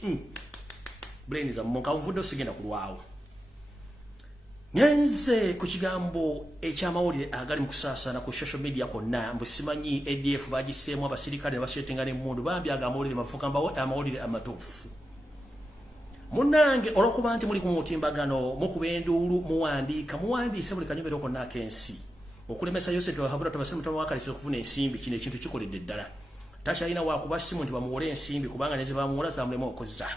brain za mmonka nvudde osigenda kulwawo nyenze ku kigambo eky'amawulire agali mu kusaasana ku social media konna mbu simanyi ADF bagiseemu abasirikale ne basyetenga n'emmundu bambi agamawulire mafuka mbawo amawulire amatuufu munnange olw'okuba nti muli ku mutimbagano mukuba enduulu muwandiise buli kanyomero konna ak'ensi okulemesa Yosef wahabula tubasire mutano wakalikiza okufuna ensimbi kino ekintu kikoledde ddala takyalina wakuba simu nti bamuwole ensimbi kubanga ne ze bamuwola zamulemu okozza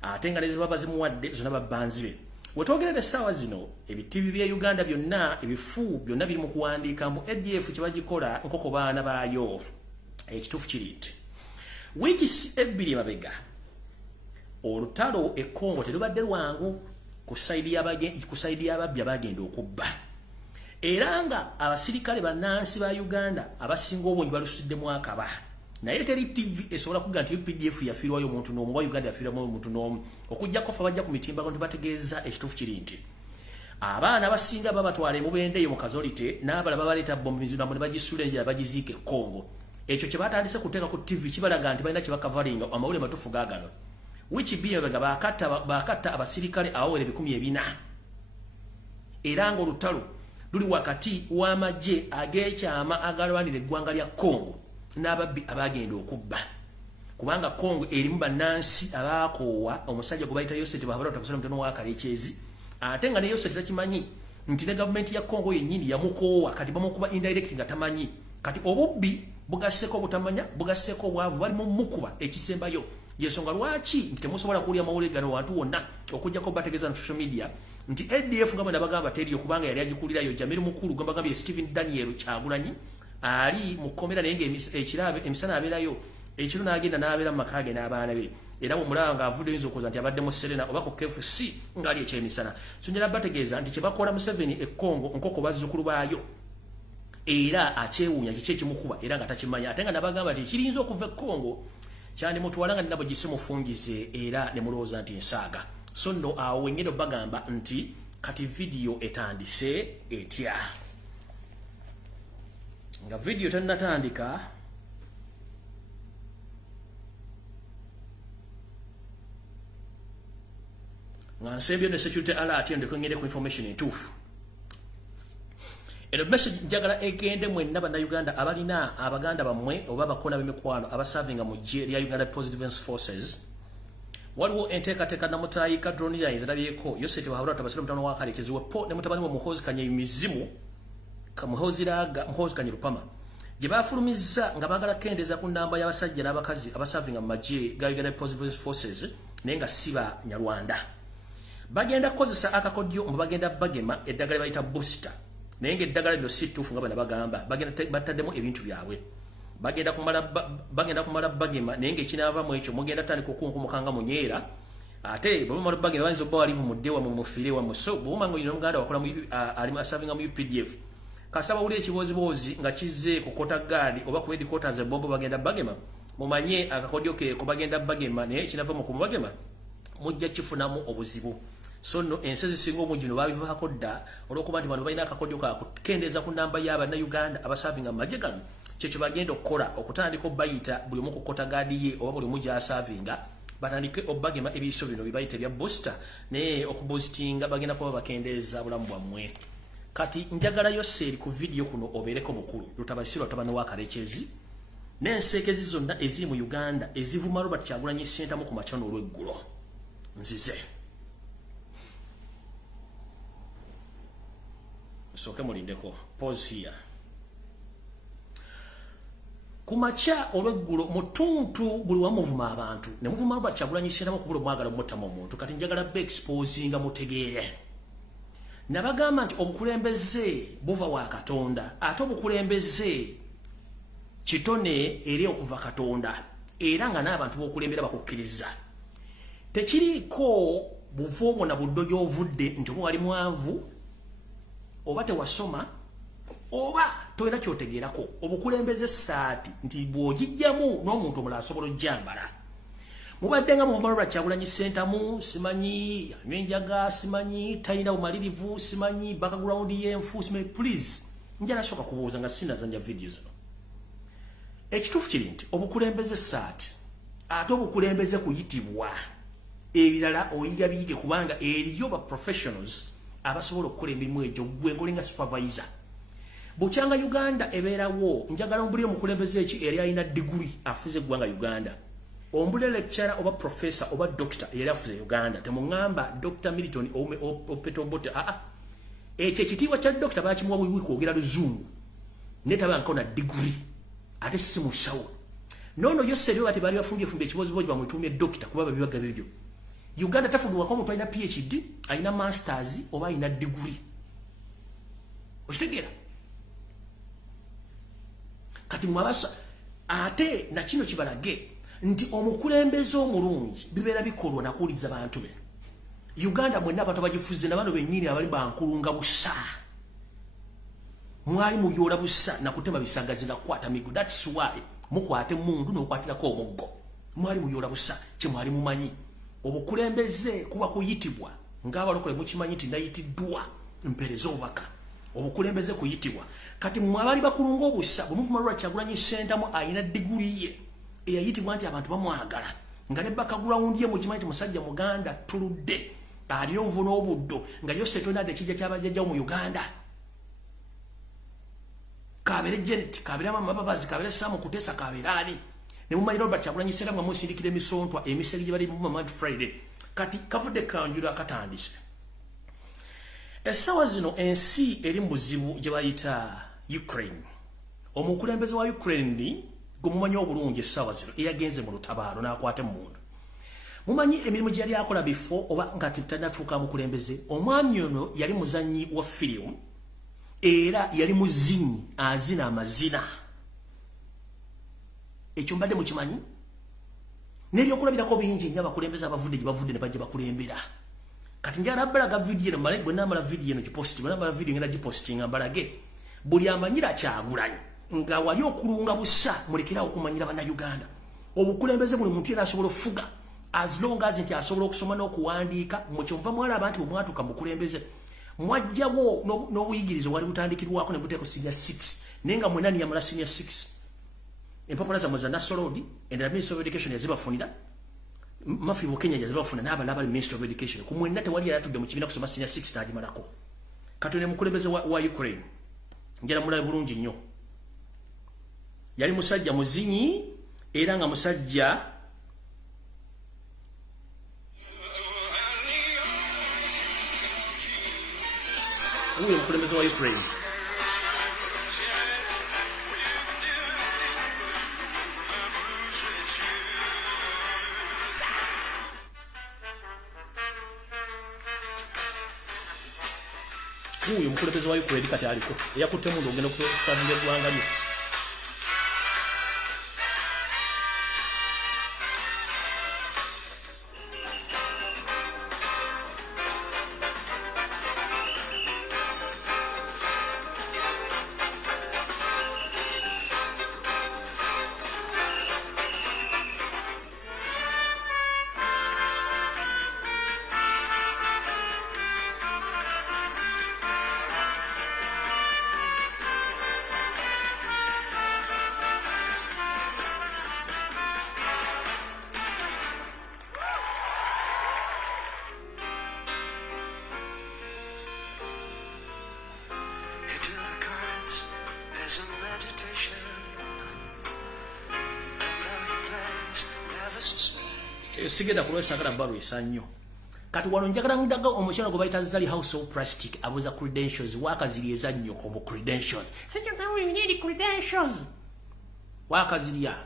ate nga ne ze baba zimuwadde zonna babbanzibe wetwogerera essaawa zino ebitivi bya Uganda byonna ebifu byonna biri mu kuwandiika mu ADF kye bagikola nkoko baana baayo ekituufu kiriite wiiki ebbiri emabega olutalo e Congo terubadde lwangu ku sayidi y'ababbi abagenda okubba era nga abasirikale bannansi ba Uganda abasinga obungi balusiddemu akaba naye teri TV esobola kuga nti UPDF yafiirwayo omuntu n'omu wa Uganda yafiirwamu omuntu n'omu okujjako fa bajja ku mitimbago ntibategeeza ekituufu kiri nti abaana abasinga babatwala emubendeeyo mu kazolite n'abalala babaleeta bombi mizunamo ne bagisula enjala bagiziika e Congo ekyo kye batandise kuteeka ku TV kibalaga nti balina kye bakavalinga amawulire matuufu gaagano wiiki bbiri emabega baakatta abasirikale awawera 400 era ng'olutalo luli wakati w'amagye ag'ekyama agalwanira eggwanga lya Congo n'ababbi abagenda okubba kubanga Congo erimu bannansi abaakoowa omusajja gwe bayita Yosef bahabula otabasala mutono wakalekyezi ate nga ne Yosef takimanyi nti ne gavumenti ya Congo yennyini yamukoowa kati bamukuba indirect nga tamanyi kati obubbi bugasseko obutamanya bugasseko obwavu bali mu mukuba ekisembayo yensonga lwaki nti temusobola kuwulira amawulire gano wantu wonna okujjako bategeeza na social media nti ADF nga bwe nabagamba teriyo kubanga yali agikulirayo Jamiru mukulu gwe bagambye Stephen Daniel Kyagulanyi ali mu komera naye ng'ekirabe emisana abeerayo ekiro n'agenda n'abeera mu maka ge n'abaana be era bw'omulaba ng'avudde oyinza okwoza nti abadde mu Serena oba ku KFC ng'ali ekyemisana so njala bategeeza nti kye bakola Museveni e Congo nkoko bazzukulu baayo era akyewuunya kiki ekimukuba era nga takimanya ate nga nabagamba nti kirinza okuva e Congo kyandimutwala nga nabo gisimufungize era ne mulowooza nti ensaaga so nno awo wengendo bagamba nti kati vidiyo etandise etya nga vidiyo tannatandika nga nsembyo ne security alert ndiko ngende ku information entuufu eno message njagala egende mwenna bannayuganda abalina abaganda bammwe oba abakola b'emikwano abasavinga mu gye lya Uganda Positive Defence Forces waliwo enteekateeka namutayika drone yayi zirabyeko Yosef wahabula tabasira mutano wakalekyezi wepo ne mutabani wa Muhoozi Kanye mizimu Muhoozi Kanye Lupama gye bafulumiza nga baagala kendeeza ku nnamba y'abasajja n'abakazi abasavinga mu magye ga Uganda Positive Forces naye nga siba Nyarwanda bagenda kukozesa akakodyo mu bagenda bagema eddagala bayita booster naye ng'eddagala lyo si ttuufu nga bwe nabagamba bataddemu ebintu byabwe bagenda kumala bagema naye ng'ekinaavamu ekyo mugenda tandika okunkumukanga munyeera ate bwe bagenda bayinza obba walivu mudde wa mufire wa muso bwoma ngo Uganda wakola ali serving mu UPDF kasaba uli ekibozibozi nga kizze ku kota gadi oba ku headquarters bombo bagenda bagema mumanye akakodyo ke ko bagenda bagema ne kinava mu kubagema mujja kifunamu obuzibu so no ensezi singo omungi no babivaako dda olwokuba nti bano balina akakodyo ka kukendeza ku namba y'aba Uganda abasavinga Amajje gano kyekyo bagenda okukola okutandika obayita buli omu ku kota gadi ye oba buli omu gy'asavinga batandike obagema ebiso bino bibayite bya booster ne okuboostinga bagenda kuba bakendeeza bulamu bwammwe kati njagala yose eri ku video kuno obereko mukulu lutabasirwa tabano wakarekezi n'enseekezi zonna eziri mu Uganda ezivuma Robert Kyagulanyi Ssentamu ku machano olw'eggulo nzize soke mulindeko pause here kumacha olw'eggulo mutuntu buli wamuvuma abantu ne muvuma Robert Kyagulanyi Ssentamu kubula mwagala mutamu omuntu kati njagala be exposinga mutegeere nabagamba nti obukulembeze buva wa Katonda ate obukulembeze kitone eri okuva Katonda era nga n'abantu b'okulembera bakukkiriza tekiriiko buvomo na buddoyo ovudde nti oba wali mwavu oba tewasoma oba toyina kyotegeerako obukulembeze saati nti bw'ogijjamu n'omuntu omulala asobola ojjambala mubadde nga muvuma Robert Kyagulanyi Ssentamu simanyi anywenjaga simanyi talina bumalirivu simanyi background y'enfu simanyi please njala soka kubuuza nga sinazanja video zino ekituufu kiri nti obukulembeze saati ate obukulembeze kuyitibwa ebirala oyiga biyige kubanga eriyo ba professionals abasobola okukola emirimu egyo gwe ngolinga supervisor bukyanga Uganda ebeerawo njagala mbuli omukulembeze eki eri alina degree afuze eggwanga Uganda ombule lecturer oba professor oba doctor yali afuze Uganda temuŋŋamba Dr. Milton Opetobote ekyo ekitiibwa kya doctor bakimuwa buli kwogera luzungu netabanko na degree ate si musawo nono yose lyo bati bali bafumbye ekibozibozi bamwetumye doctor kuba babibaga bibyo Uganda tafundwa ko omuntu alina PhD alina masters oba alina degree okitegeera kati mwabasa ate na kino kibalage nti omukulembeze omulungi bibeera bikolwa nakuliza bantu be Uganda mwenna abantu bagifuze nabano bennyini abali bankulunga busa mwali muyola busa nakutema bisagazi nakwata migu that's why mukwate mundu nokwatirako omuggo mwali muyola busa kyemwali mumanyi obukulembeze kuba kuyitibwa ng'abalokole mukimanyi nti nayitiddwa mpereza obubaka obukulembeze kuyitibwa kati mwabali bakulunga obusa bwe muvuma Robert Kyagulanyi Ssentamu alina diguli ye eyayitibwa nti abantu bamwagala nga ne background ye mukimanyi nti musajja muganda tuludde alina obuvuna obuddo nga yose tonadde ekijja ky'abajjajjawo mu Uganda kabere Janet kabere mama babazi kabere Samu Kutesa kabere ali ne mumanyi Robert Kyagulanyi Ssentamu musindikira emisontwa emisege gye bali mu Mama Friday kati kavudde kanjula katandise essawa zino ensi eri mu buzibu gye bayita Ukraine omukulembeze wa Ukraine gumumanyi obulungi essawa zino eyagenze mu lutabaalo n'akwate mundu mumanyi emirimu gye yali akola before oba nga tannatuuka mukulembeze omwami ono yali muzanyi wa firimu era yali muzinyi azina amazina ekyo mbadde mukimanyi n'ebyokulabirako bingi nnyo abakulembeze abavudde gye bavudde ne bajja bakulembera kati njala balaga video eno male gwe namala video eno giposti gwe namala video ngenda gipostinga mbalage buli amanyira Kyagulanyi nga wali okulunga busa mulekerawo okumanyira bana Uganda obukulembeze buli muntu era asobola ofuga as long as nti asobola okusoma n'okuwandiika mukyumva mwala abantu bwe mwatuuka mukulembeze mwajjawo n'obuyigirizo wali butandikirwako ne buteeko senior 6 naye nga mwenna niyamala senior 6 empapula zammwe za National Road and the Ministry of Education yazibafunira Mafi Bukenya yazibafuna n'abala abali Ministry of Education ku mwenna tewali yatudde mu kibiina kusoma senior 6 n'agimalako katone mukulembeze wa Ukraine njala mulabe bulungi nnyo yali musajja muzinyi era nga musajja uyo mukulembeze wa Ukraine uyo mukulembeze wa Ukraine kati aliko yakutte mundu ogenda kusabira eggwanga lye sigenda kulwesa kala balo esanyo kati wano njagala ndaga omukyala gwe bayita Zali House of Plastic abuza credentials wakaziri ezannyo kobo credentials we need credentials wakaziriya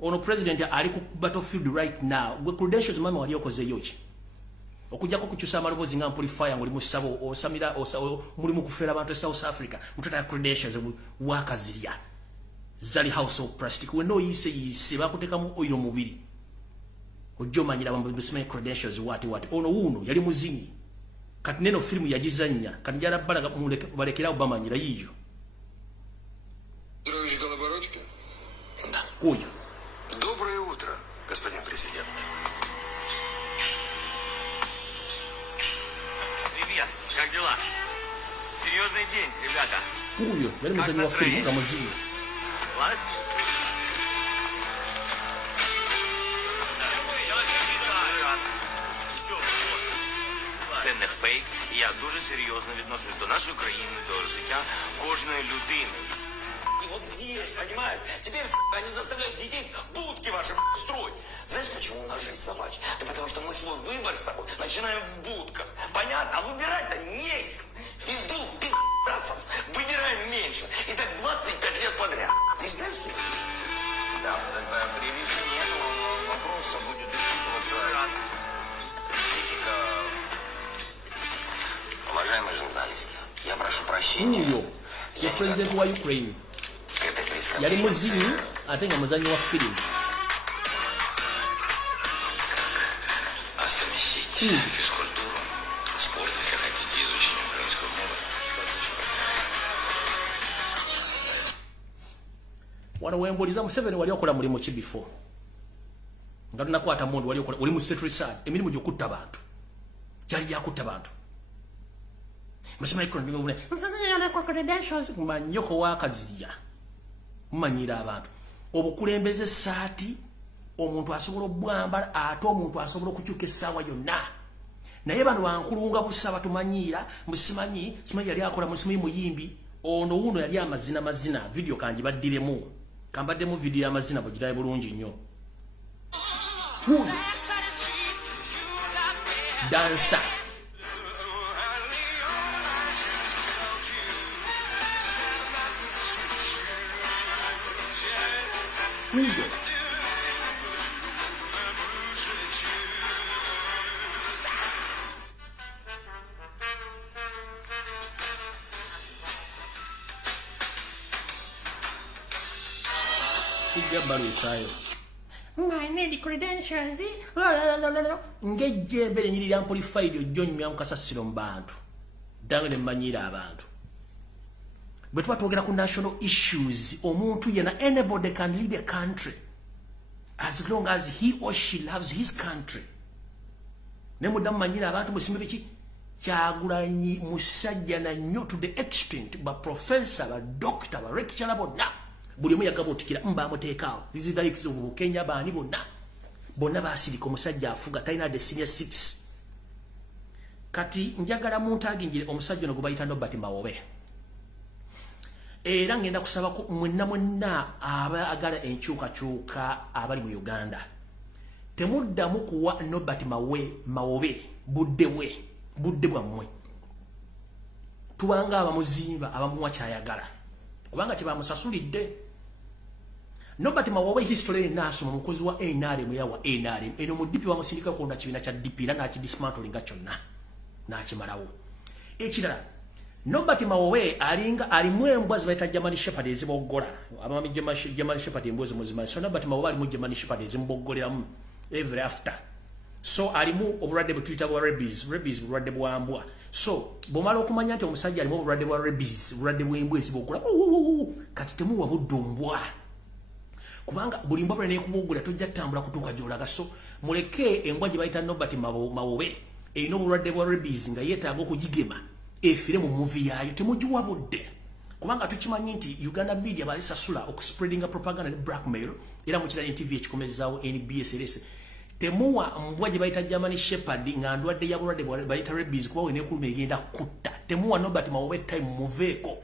ono president ali ku battlefield right now gwe credentials mama wali okoze yoki okujja ko kukyusa amalobozi nga amplifier ngoli musabo osamira muri mu kufera abantu South Africa mutata credentials wakaziriya Zali House of Plastic we no yise bakuteka mu oilo mubiri ojjo manyira bambu bisime credentials wati ono uno yali muzinyi kati neno film yagizanya kati jara balaga balekera obamanyira yiyo Героич Голобородько? Да. Ой. Доброе утро, господин президент. Привет, как дела? Серьезный день, ребята. Ой, я не знаю, фильм, там музей. Класс? Це не фейк, і я дуже серйозно відношусь до нашої країни, до життя кожної людини. И вот здесь, понимаешь, теперь они заставляют детей будки ваши строить. Знаешь, почему у нас жизнь собачья? Да потому что мы свой выбор с тобой начинаем в будках. Понятно? А выбирать-то не из кого. Из двух пи***расов выбираем меньше. И так 25 лет подряд. Ты знаешь, что это? Да, при решении этого вопроса будет учитываться специфика. Уважаемые журналисты, я прошу прощения. Я президент wa Ukraine. Yali muzinyi ate nga muzanyi wa film. А совместить физкультуру, спорт, если хотите, изучение украинской мовы. Wano wembuliza Museveni wali okola mulimu ki before. Nga tunakwata mundu wali okola mu state research emirimu gyokutta abantu. Yali yakutta abantu. Musema ikono ngomune. Credentials manyoko wakaziya. Manyira abantu. Obukulembeze saati omuntu asobola obwambala ate omuntu asobola okukyuka essaawa yonna. Naye bano wankulunga busaba tumanyira musimanyi simanyi yali akola musimanyi muyimbi ono uno yali amazina video kanji baddiremu kambaddemu video y'amazina bugiraye bulungi nnyo. Dansa I need credentials. Ngejje mbere nyiri amplified ojjonyi myankasasiro mbantu. Dange ne manyira abantu. But what we're going national issues, omuntu yena anybody can lead a country as long as he or she loves his country. Nemu damanyira abantu musimbe biki Kyagulanyi musajja na nnyo to the extent ba professor ba doctor ba lecturer bonna buli mu yagabotikira mba muteekaawo. This is the example of Kenya bani bonna basirika omusajja afuga talina the senior 6. Kati njagala muntu aginjire omusajja ono gwe bayita Nobert Mawobe. Era ngenda kusaba ko mwenna abaagala enkyukakyuka abali mu Uganda temuddamu kuwa Nobert Mawobe budde bwammwe. Tubanga abamuzimba abamuwa kyayagala kubanga kyebamusasulidde. Nobert Mawobe history nasoma mukozi wa NRM yawa NRM eno mudipi bamusindika ku kibiina kya DP era nakidismantling kyonna nakimalawo. Ekirala Nobert Mawobe alimu embwa zibayita German Shepherd eziboggola abami German Shepherd embwa muzima. So Nobert Mawobe alimu German Shepherd ezimuboggoleramu every after. So alimu obulwadde bwe tuyita bwa rabies bulwadde bwa mbwa. So bomala okumanya nti omusajja alimu obulwadde bwa rabies bulwadde bw'embwa eziboggola kati temuwa budde mbwa kubanga buli mbwa bwe neekuboggolera tojja ttambula kutuuka gy'olaga. So muleke embwa gye bayita Nobert Mawobe erina obulwadde bwa rabies nga yeetaaga okugigema efire mu movie yayo temugiwa budde kubanga tukimanyi nti Uganda media balisasula okuspreadinga propaganda ne blackmail era mukirani TV ekikomezaawo NBS LS. Temuwa mbwa gye bayita German Shepherd nga ndwadde ya bulwadde bayita rabies kuba weneekuluma egenda kutta. Temuwa Nobert Mawobe time muveeko.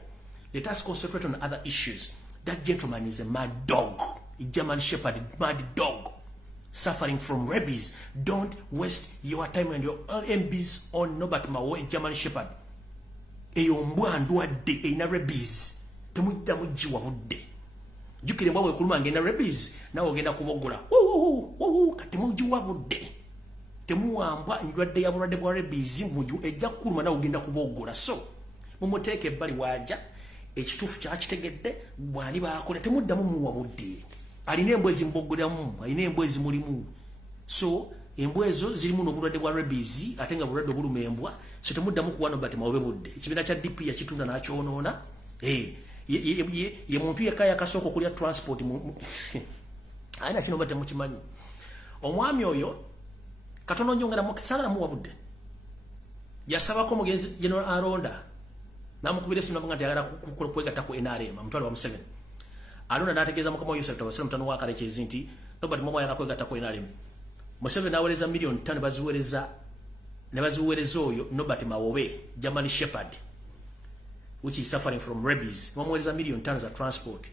Let us concentrate on other issues. That gentleman is a mad dog. A German Shepherd, mad dog. suffering from rabies. Don't waste your time and your MBs on nobody mawe German Shepherd. Eyo mbwa ndwadde ina rabies. Temudda mujiwa budde. Jukire mbwa kuluma ngena rabies na ogenda kubogola. Kati mujiwa budde. Temuwambwa ndwadde ya bulwadde bwa rabies muju ejja kuluma na ogenda kubogola. So mumuteke bali waja ekitufu kyakitegedde bwali bakola temudda mu wabudde. Alina embwezi mbogolamu, alina embwezi mulimu. So embwezo zirimu n'obulwadde bwa rabies ate nga bulwadde buluma embwa. So temuddamu kuwano bati mawe budde. Ekibiina kya DP yakitunda n'akyonoona. Ye muntu yekaya kasoko kulya transport mu ayina kino bate mukimanyi. Omwami oyo katono nyongera mu kisala mu wabudde. Yasabako mugenzi General Aronda namukubira simu nga nti agala kwegatta ku NRM mutwalo wa Museveni. Alona nategeeza mukama oyo sekta wasema mtano wa kale kizinti nobody mama yanga kwegatta ku NRM. Museveni aweleza million 5 bazuwereza oyo nobody mawobe German Shepherd which is suffering from rabies. Mweleza million 5 za transport.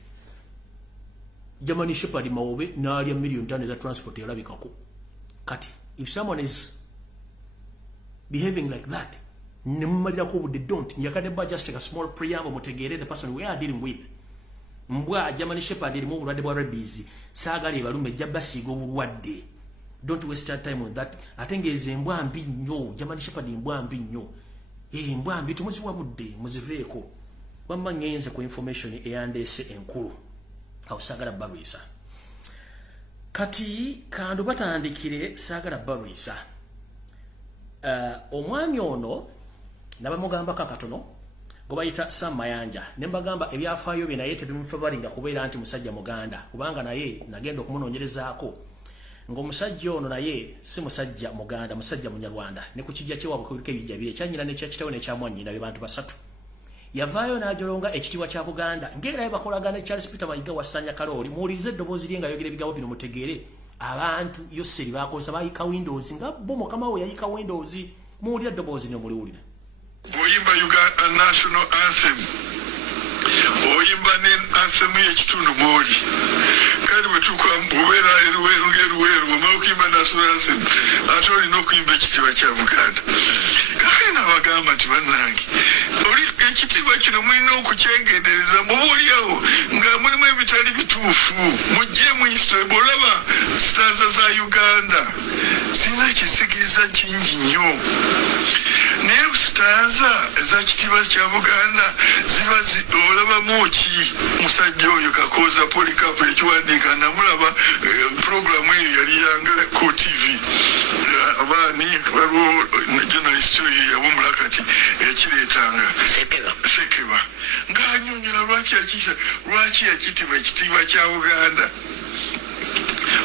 German Shepherd mawobe nalya million 5 za transport yalabikako. Kati if someone is behaving like that, they don't. You can just take a small preamble mutegere the person we are dealing with. Mbwa German Shepherd ilimu bulwadde bwa rabies. Sagali balume jabasigo bulwadde. Don't waste your time on that. Atengeze mbwa mbi nnyo. German Shepherd mbwa mbi nnyo. Mbwa mbi tumuzi wabudde muziveeko. Wamba ngenze ku information eyandese enkulu. Awusagala barwisa. Kati kando batandikire sagala barwisa. Omwami ono nabamugamba kakatono gobayita Namayanja nembagamba ebyafaayo bye naye tebimufavaringa kubeera anti musajja Muganda kubanga naye nagenda okumunonyerezaako ng'omusajja ono naye si musajja Muganda musajja Munyarwanda ne ku kijja kyewabwe kuliko ebijja bire kyanyina nekyakitawo nekyamwanyina be bantu basatu yavaayo n'ajolonga ekitiibwa kya Buganda ng'era bakolagana Charles Peter Mayiga wasanya kalooli muwulirize eddoboozi lye nga yogera ebigambo bino mutegeere abantu yoseri bakozesa bayika Windows nga bo mukama we yayika Windows muwulira eddoboozi ne muliwulira. Oyimba Uganda national anthem. Oyimba ne anthem y'ekitundu mwoli. Kali bwe tukubeera eruweru omukimba national anthem ate olina okuyimba ekitiibwa kya Buganda. Kale nabagamba nti bannange oli ekitiibwa kino mulina okukyengendereza mubuulyawo nga mulimu ebitali bituufu mujje mu history bw'olaba stanza za Uganda zirina ekitegeeza kingi nnyo. Naye stanza za kitiibwa kya Buganda ziba olabamu ki musajja oyo Kakooza Polycarp ekiwandiika namulaba programu eyo yali yanga ku TV abaani waliwo journalist oyo yawumula kati ekireetanga Sekeba ng'anyonyola lwaki yakitibwa ekitiibwa kya Buganda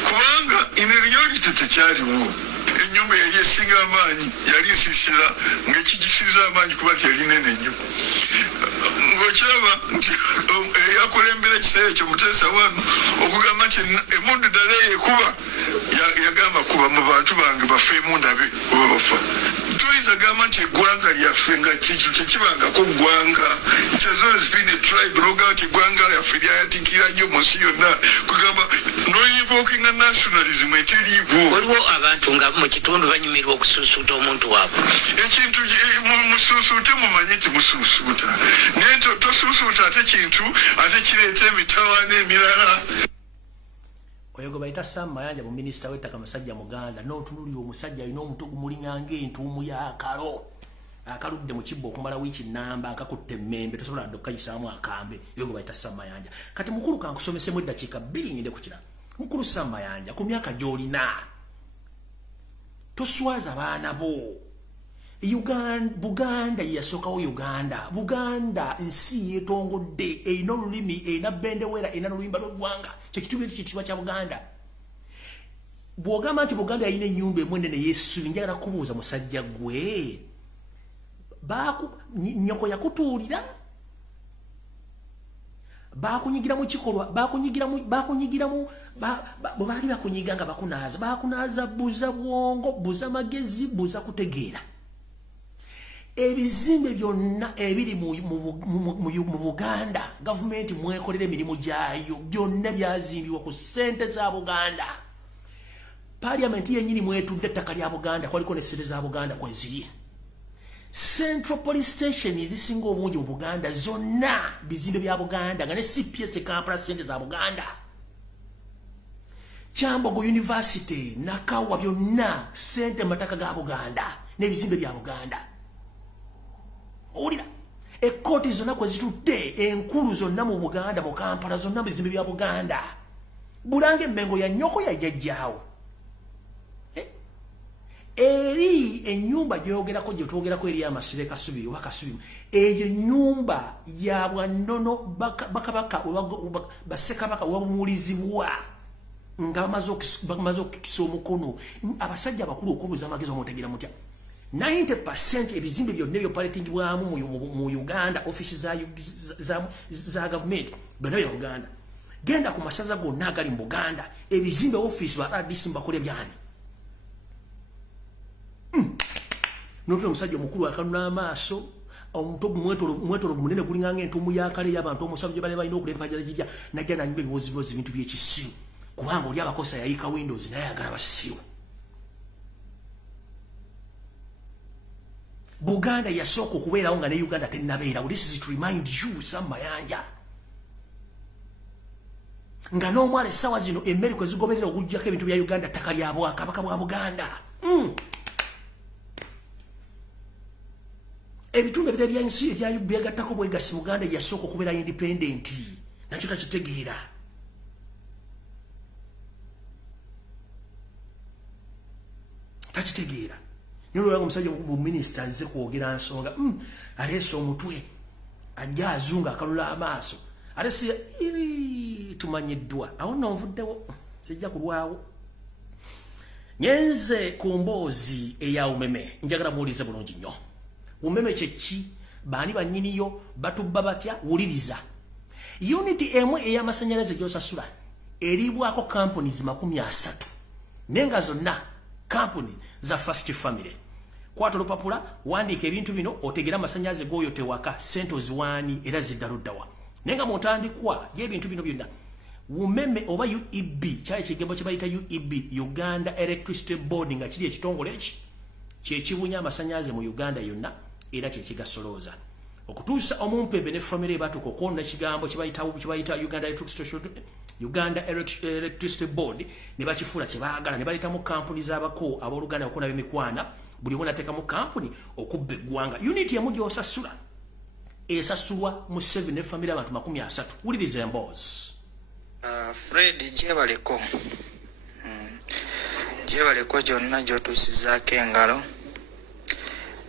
kubanga ineriority tekyaliwo. Enyumba yali esinga amaanyi yali nsisira ng'ekigisiza amaanyi kuba yali nene nnyo. Ng'okiraba nti eyakulembera ekiseera ekyo Muteesa wano okugamba nti emundu ddala ekuba yagamba kuba mu bantu bange bafeemu ndabe oba bafa. Tuyinza gamba nti eggwanga lyaffe nga tekibangako ggwanga. It has always been a tribe noga nti eggwanga lyaffe lyayatikira nnyo mu nsi yonna kugamba noinvokinga nationalism eteriiwo. Waliwo abantu nga mu kitundu banyumirwa okusuusuuta omuntu waabwe. Ekintu musuusuute mumanyi nti musuusuuta naye tosuusuuta ate kintu ate kireeta emitawaana emirala. Oyo gwe bayita Namayanja mu minisita w'ettaka musajja Muganda n'otunulira omusajja alina omutwe gumulinga ng'entuumu y'akalo akaludde mu kibbo okumala wiiki nnamba akakutte emmembe tosobola ddde okukayisaamu akambe. Oyo gwe bayita Namayanja. Kati mukulu kankusomesemu eddakiika 2 ngende ku kirala. Mukulu Namayanja ku myaka gy'olina toswaza baana bo. Buganda yasookawo Uganda. Buganda nsi yeetongodde erina olulimi erina bendewera erina n'oluyimba lw'eggwanga kyekitiibwa kya Buganda. Bw'ogamba nti Buganda yalina ennyumba emu ennene y'essubi njagala kubuuza musajja gwe nnyoko yakutuulira bakunyigira mu kikolwa bakunyigiramu bwe baali bakunyiga nga bakunaaza buza bwongo buza magezi buza kutegeera. Ebizimbe byonna ebiri mu Buganda gavumenti mwekolera emirimu gyayo byonna byazimbibwa ku ssente za Buganda. Parliament yenyini mwetudde ettaka lya Buganda kwaliko ne ssente za Buganda kweziri. Central Police Station ezisinga obungi mu Buganda zonna bizimbe bya Buganda nga ne CPS Kampala ssente za Buganda. Kyambogo University NAKACWA byonna ssente mataka ga Buganda n'ebizimbe bya Buganda. Olira ekkooti zonna kwe zitutte enkulu zonna mu Buganda mu Kampala zonna bizimbe bya Buganda. Bulange Mmengo ya nnyoko ya jjajjaawo. Eri ennyumba gyogerako gye twogerako eri amasire Kasubi oba Kasubi eyo nnyumba ya bwannono bakabaka basekabaka wabumulizibwa nga bamaze okukisa omukono abasajja abakulu okubuza amagezi omutegira mutya 90% ebizimbe byonna byopaletingibwamu mu Uganda office za government byonna bya Uganda. Genda ku masaza gonna agali mu Buganda ebizimbe office ba RDC mbakole byani. Noto omusajja omukulu akanuna amaaso omuntu mwetolo munene kulinga entumu yakale y'abantu omusabye bale balina okulepa jajja najja nanyumba ebiwozibozi bintu by'ekisiru kubanga oli abakosa yayika Windows naye agala basiru. Buganda yasooka okubeerawo nga ne Uganda tennabeerawo. This is to remind you Namayanja. Nga n'omwala essaawa zino emmere kwe zigoberera okuggyako ebintu bya Uganda ttaka lya Bwakabaka bwa Buganda. Ebitundu ebirala byansi ebyagattako bwegasi Buganda yasooka okubeera independent nakyo takitegeera. Takitegeera. Nolwanga omusajja mu minisita azze kwogera nsonga aleese omutwe ajja azunga akalula amaaso aleese tumanyiddwa awo nno nvuddewo sijja kulwawo. Nyenze ku mboozi eya umeme njagala muwulize bulungi nnyo. Umeme kyeki baani bannyiniyo batubba batya wuliriza. Unity emwe ey'amasannyalaze gy'osasula eribwako companies 30 nenga zonna company za First Family. Kwata olupapula wandiika ebintu bino otegera amasannyalaze g'oyo tewaka sente oziwaani era ziddaluddawa. Nenga mutandikwa y'ebintu bino byonna umeme oba UEB kyali ekigambo kye bayita UEB Uganda Electricity Board nga kiri ekitongole eki kyekibunya amasannyalaze mu Uganda yonna era kyekigasolooza okutuusa omumpembe ne famire batuuka okwonna ekigambo kye bayita Uganda Electricity Board ne bakifuula kye baagala ne baleetamu kampuni z'abako abooluganda okuna b'emikwana buli omu n'ateekamu kampuni okubba eggwanga. Unity emu gy'osasula esasulwa mu 7 ne famire abantu 30. Wuliriza emboozi. Fred jebaleko gyonna gy'otuusizaako engalo.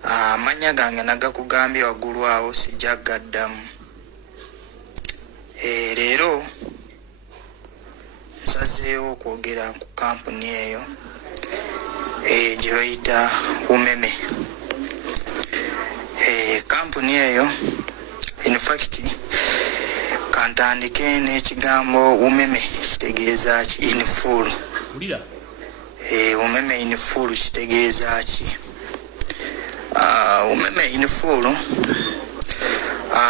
Amanya gange nagakugambye waggulu awo sijja gaddamu. Leero nsazeewo okwogera ku kampuni eyo gye bayita umeme. Kampuni eyo in fact kantandike n'ekigambo umeme kitegeeza ki in full. Umeme in full kitegeeza ki? Umeme in full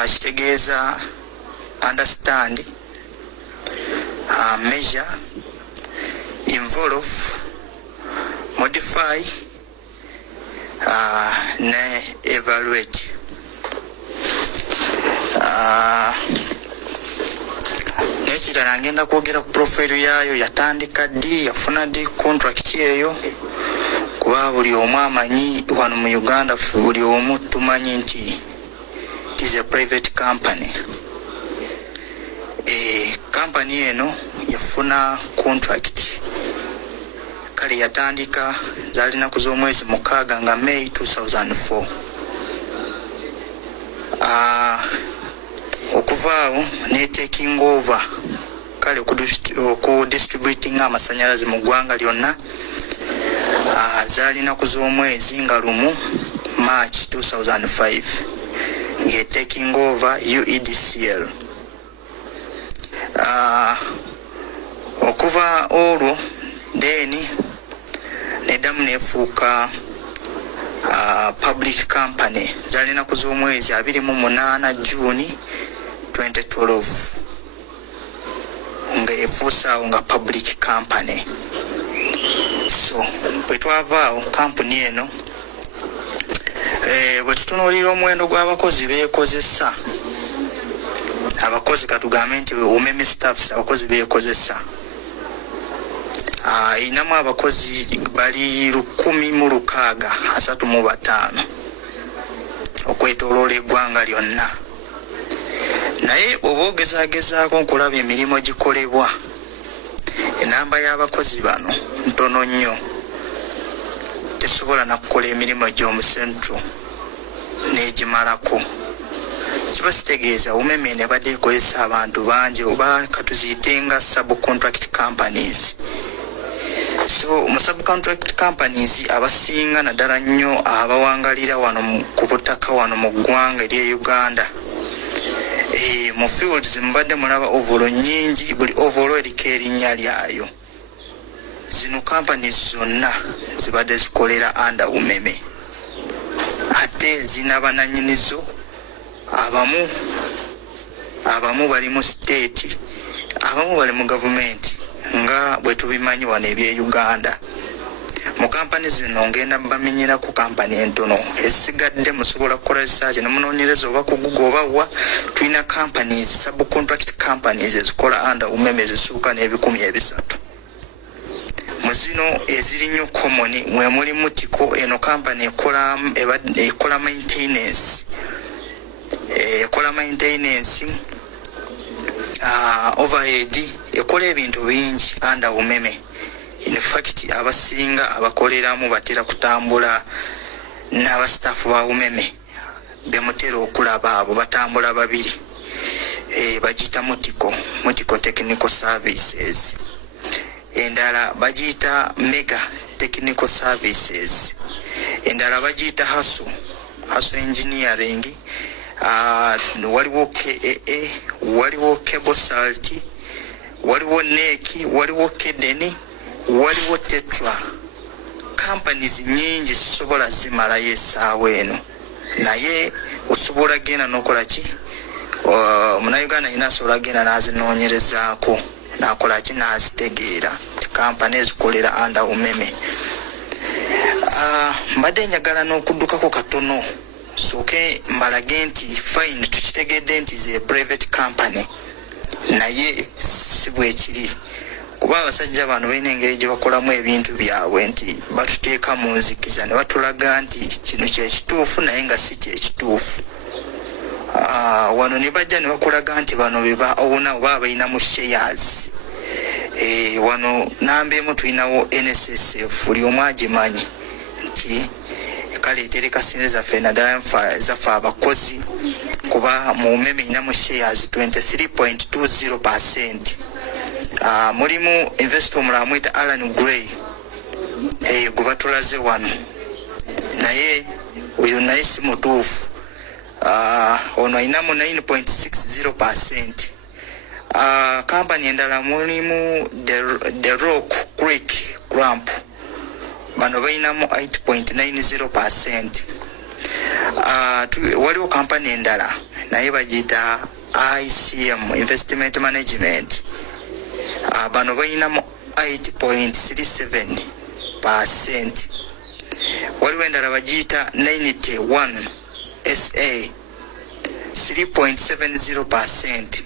kitegeeza understand, measure, involve, modify, ne evaluate. Nekirala ngenda kwogera ku profile yayo yatandika ddi yafuna ddi contract eyo kuba buli omu amanyi wano mu Uganda buli omu tumanyi nti it is a private company. Company eno yafuna contract kale yatandika zalina kuz'omwezi mukaaga nga May 2004. Okuvaawo ne taking over kale ku distributing amasannyalaze mu ggwanga lyonna zalina kuz'omwezi nga lumu March 2005 nge taking over UEDCL. Okuva olwo then neddamu nefuuka public company zalina kuz'omwezi 28 June 2012 nga efuusaawo nga public company. So bwe twavaawo kampuni eno bwe tutunuulira omuwendo gw'abakozi beekozesa, abakozi katugambe nti umeme staffs abakozi beekozesa, inamu abakozi bali 1,635 okwetooloola eggwanga lyonna. Naye oba ogezagezaako nkulaba emirimu gikolebwa, enamba y'abakozi bano ntono nnyo, tesobola nakukola emirimu egy'omusentro n'egimalako. Kiba kitegeeza umeme ne badde ekozesa abantu bangi, oba katuziyitenga subcontract companies. So mu subcontract companies abasinga naddala nnyo abawangalira wano ku butaka wano mu ggwanga erye Uganda, mu fields mbadde mulaba ovolo nyingi, buli ovolo eriko erinnya lyayo. Zino companies zonna zibadde zikolera under umeme, ate zina bananyinizo abamu bali mu state, abamu bali mu government nga bwe tubimanyi wano ebye Uganda. Mu kampani zino ngenda bamenyera ku kampani entono esigadde, musobola kukola research ne munoonyereza oba ku Google oba wa. Tulina companies, subcontract companies ezikola under umeme zisuuka n'300. Mu zino eziri nnyo common mwe muli Mutiko, eno company ekola maintenance, overhead, ekola ebintu bingi under umeme. In fact abasinga abakoleramu batera kutambula n'abastaff ba umeme bemutera okulaba abo batambula babiri, bagita Mutiko Technical Services, endala bagita Mega Technical Services, endala bagita Haso Engineering, waliwo KAA, waliwo Cable Salt, waliwo Neki, waliwo Kedeni, waliwo Tetra. Companies nyingi zisobola zimalayo essaawa eno, naye osobola genda n'okola ki? Munnayuganda yina asobola genda n'azinoonyerezaako n'akola ki? N'azitegeera kampani ezikolera under umeme. Mbadde njagala n'okuddukako katono sooke mbalage nti fine tukitegedde nti ze private company, naye si bwe kiri, kuba abasajja bano balina engeri gye bakolamu ebintu byabwe nti batuteeka mu nzikiza ne batulaga nti kino kyekituufu naye nga si kyekituufu. Wano ne bajja ne bakulaga nti bano beba owuna oba balinamu shares. Wano namba emu tulinawo NSSF, buli omu agimanyi nti kale etereka sente zaffe naddala zaffe abakozi, kuba mu umeme inamu shares 23.20%. Mulimu investor omulala amwita Alan Gray, gwe batulaze wano, naye oyo naye si mutuufu. Ono ayinamu 9.60%. Company endala mulimu The Rock Creek Cramp, bano bayinamu 8.90%. Waliwo company endala naye bagita ICM Investment Management, bano bayinamu 8.37%. Waliwo endala bagiyita 91 SA 3.70%.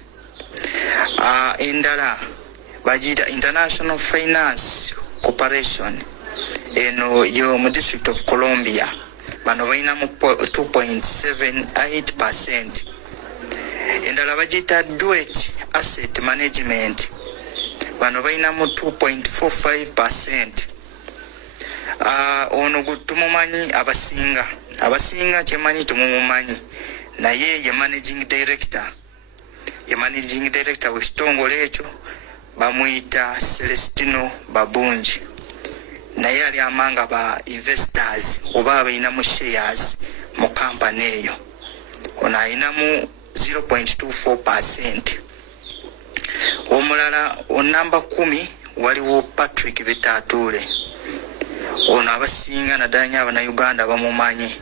Endala bagiyita International Finance Corporation, eno yo mu District of Columbia, bano bayinamu 2.78%. Endala bagiyita Duet Asset Management, bano bayinamu 2.45%. Ono tumumanyi abasinga kyemanyi tumumumanyi, naye ye managing director w'ekitongole ekyo bamuyita Celestino Babungi, naye ali amanga ba investors oba abalinamu shares mu kampani eyo, ono ayinamu 0.24%. Omulala onamba 10 waliwo Patrick Bitatule, ono abasinga naddala nnyo Abannayuganda bamumanyi,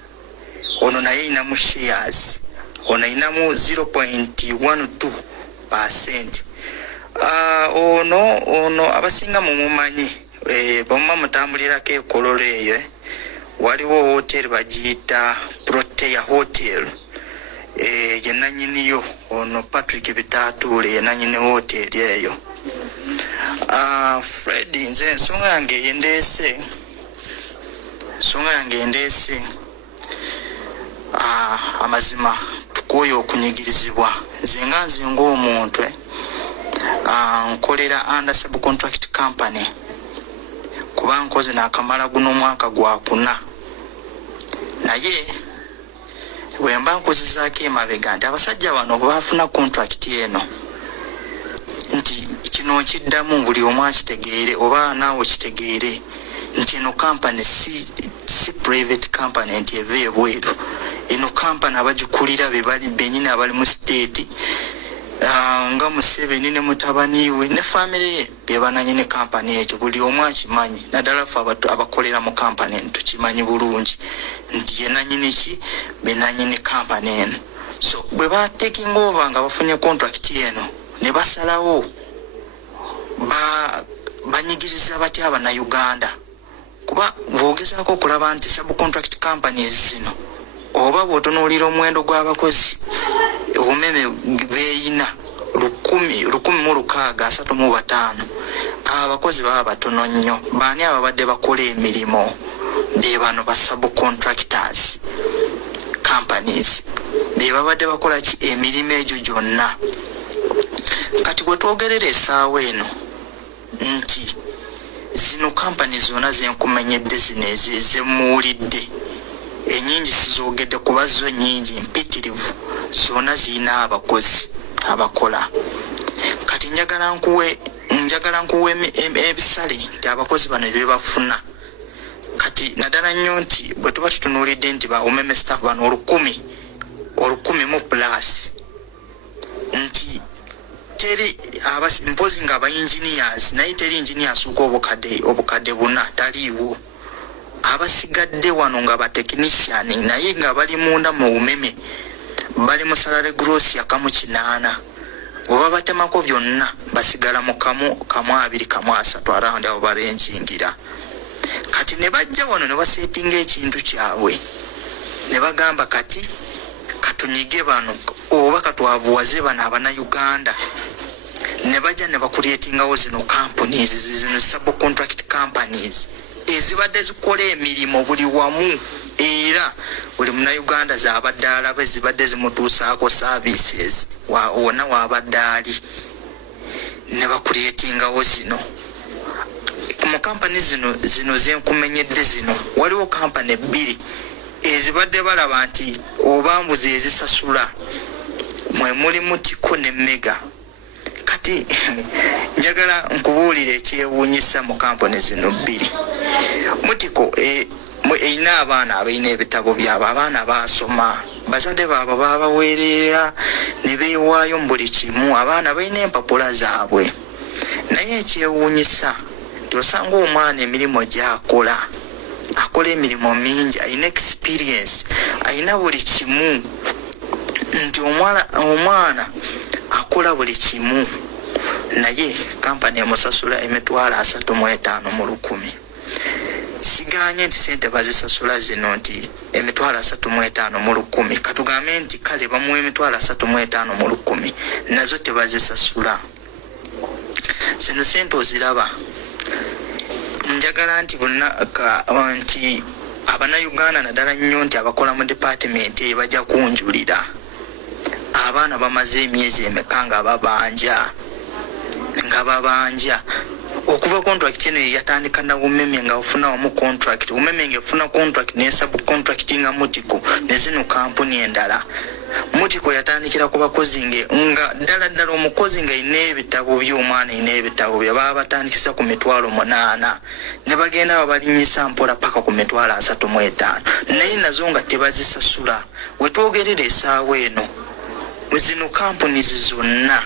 ono naye ayinamu shares, ono ayinamu 0.12%. Ono abasinga mumumanyi, bomma mutambulirako ekololo eyo waliwo hotel bagiyita Protea Hotel ye nanyiniyo ono Patrick Bitatuule ye nanyini hotel eyo. Fred nze ensonga yange endeese amazima tukoye okunyigirizibwa nze ng'omuntu nkolera under subcontract company kuba nkoze n'akamala guno mwaka gwa 4 naye bwemba nkozezaako emabega nti abasajja bano bafuna contract eno nti kino nkiddamu buli omu akitegeere oba naawe kitegeere nti eno company si private company nti eva ebweru. Eno company abagikulira benyini abali mu state nga Museveni ne mutabani we ne family ye bebananyine company ekyo buli omu akimanyi naddala ffe abakolera mu company tukimanyi bulungi nti yenanyini ki benanyini company eno. So bwe ba taking over nga bafunye contract eno ne basalawo banyigiriza batya abana Uganda kuba bwogezaako okulaba nti subcontract companies zino oba bw'otunuulira omuwendo gw'abakozi obumeme beeyina 1,635 abakozi baba batono nnyo. Baani ababadde bakola emirimu be bano ba subcontractors companies be babadde bakola ki emirimu egyo gyonna. Kati bwe twogerera essaawa eno nti zino companies zonna zenkumenyedde zino ezemuwulidde enyingi sizogedde kuba zo nyingi mpitirivu zonna zirina abakozi abakola. Kati njagala nkuwe ebisale nti abakozi bano bye bafuna. Kati naddala nnyo nti bwe tuba tutunuulidde nti bawumeme staff bano 1,000 mu plus nti teri mpozi nga aba-engineers naye teri engineers uko obukadde 4 taliiwo. Abasigadde wano nga batekinisiani naye nga bali munda mu bumeme bali mu salary gross ya 8 oba batemako byonna basigala mu 1, 2, 3 around abo barenjingira. Kati ne bajja wano ne basetinga ekintu kyabwe ne bagamba kati katunyige bano oba katwavuwaze bano abana Uganda ne bajja ne bakuleetingawo zino companies zino subcontract companies ezibadde zikola emirimu buli wamu era buli muna Uganda zabadde alaba ezibadde zimutuusaako services wona wabadde ali ne bakuleetingawo zino mu company zino zenkumenyedde zino waliwo company 2 ezibadde balaba nti obambuzi ezisasula mwe muli Mutiko ne Mega. Kati njagala nkubuulira ekyewuunyisa mu company zino 2. Mutiko eyina abaana abalina ebitabo byabo abaana basoma bazadde baabo babaweerera ne beewaayo mu buli kimu abaana balina empapula zaabwe naye ekyewuunyisa nti osanga omwana emirimu gy'akola emirimu mingi alina experience alina buli kimu nti omwana akola buli kimu naye kampani emusasula $35,000 mu 1,000. Siganye nti sente bazisasula zino nti $35,000 mu 1,000 katugambe nti kale bamuwa $35,000 mu 1,000 nazo tebazisasula. Zino sente oziraba njagala nti nti abana Uganda naddala nnyo nti abakola mu department bajja kunjulira abaana bamaze emyezi emeka nga babanja okuva contract eno yatandika na bumeme nga ofuna wamu contract bumeme ngefuna contract ne subcontracting nga Mutiko ne zino kampuni endala. Mutiko yatandikira ku bakozi nga ddala omukozi nga ine ebitabo by'omwana ine ebitabo bye baba batandikisa ku $8,000 ne bagenda babalinyisa mpola paka ku $35,000 naye nazo nga tebazisasula. Wetwogerera essaawa eno zino kampuni zonna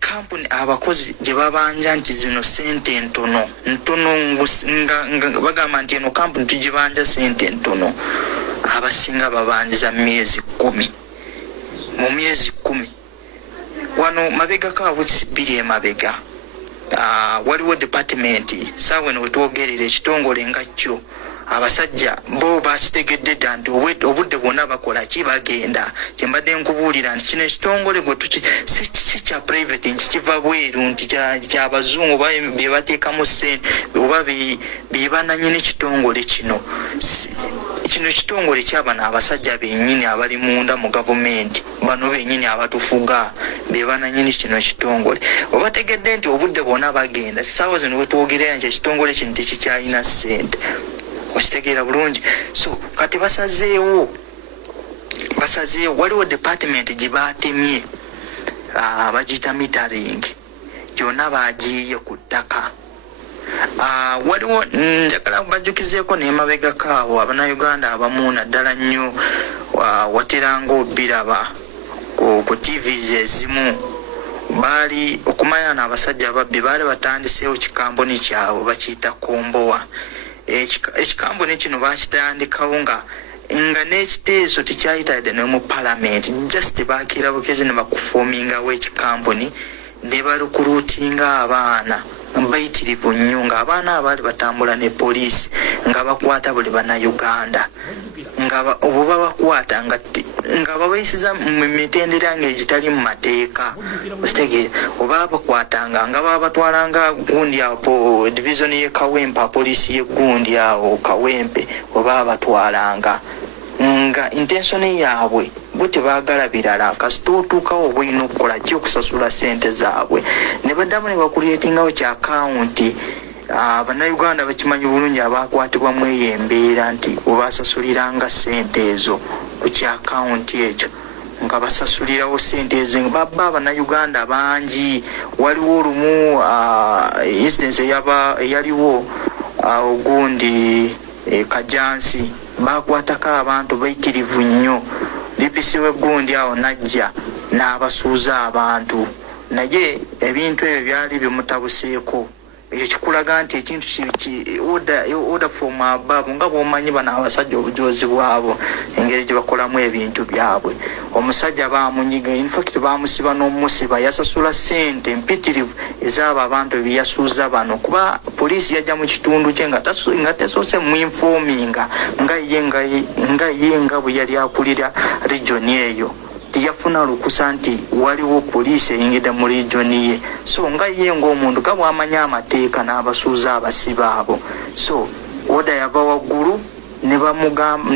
kampuni abakozi gye babanja nti zino sente ntono nga bagamba nti eno kampuni tugibanja sente ntono abasinga babanjiza myezi 10 mu myezi 10 wano mabega ka weeks 2 emabega waliwo department sawe no Wetwogerera ekitongole nga kyo abasajja bo bakitegedde nti obudde bwonna bakola ki bagenda kyembadde nkubuulira nti kino ekitongole gwe si kya private nti kiva bweru nti ky'abazungu bye bateekamu ssente oba bebananyini ekitongole kino ekitongole ky'abana abasajja bennyini abali munda mu gavumenti bano bennyini abatufuga bebananyini kino ekitongole obategedde nti obudde bwonna bagenda ssaawa zino Wetwogerera nti ekitongole kino tekikyalina ssente okitegeera bulungi so kati basazeewo waliwo department gye baatemye bagiyita metering gyonna bagiye ku ttaka waliwo njagala bajjukizeeko n'emabega kaawo Abannayuganda abamu naddala nnyo wateranga obiraba ku TVs ezimu baali okumanya n'abasajja ababbi baali batandiseewo kikampuni kyabwe bakiyita Kombowa ekikampuni kino bakitandikawo nga n'ekiteeso tekyayitadde ne mu parliament just baakira bukezi ne bakufomingawo ekikampuni ne balukuruutinga abaana bayitirivu nnyo ng'abaana abaali batambula ne poliisi nga bakwata buli Bannayuganda nga obo babakwata nga babayisiza mu mitendera ng'egitali mu mateeka okitegeera oba bakwatanga nga babatwalanga gundi awo division ye Kawempe poliisi y'eggundi awo Kawempe oba batwalanga nga intensoni yaabwe bo tebaagala birala kasita otuukawo obulina okukola ki okusasula ssente zaabwe ne baddamu ne bakuleetingawo kya akawunti Bannayuganda bakimanyi bulungi abakwatibwamu eyo embeera nti obasasuliranga ssente ezo ku kya akawunti ekyo nga basasulirawo ssente ezo babba Abannayuganda bangi waliwo olumu incidence eyaliwo ogundi Kajansi bakwatako abantu bayitirivu nnyo DPC w'eggundi awo najja n'abasuuza abantu naye ebintu ebyo byali bimutabuseeko ekyo kikulaga nti ekintu order from above nga bw'omanyi bano abasajja obujoozi bwabo engeri gye bakolamu ebintu byabwe omusajja baamunyiga infact baamusiba n'omusiba yasasula ssente mpitirivu ezaabo abantu ebiyasuuza bano kuba poliisi yajja mu kitundu kye nga tesoose muinfominga nga bwe yali akulira regioni eyo tiyafuna lukusa nti waliwo poliisi eyingidde mu regioni ye so nga ye ng'omuntu nga bw'amanya amateeka n'abasuuza abasiba abo so oda yava waggulu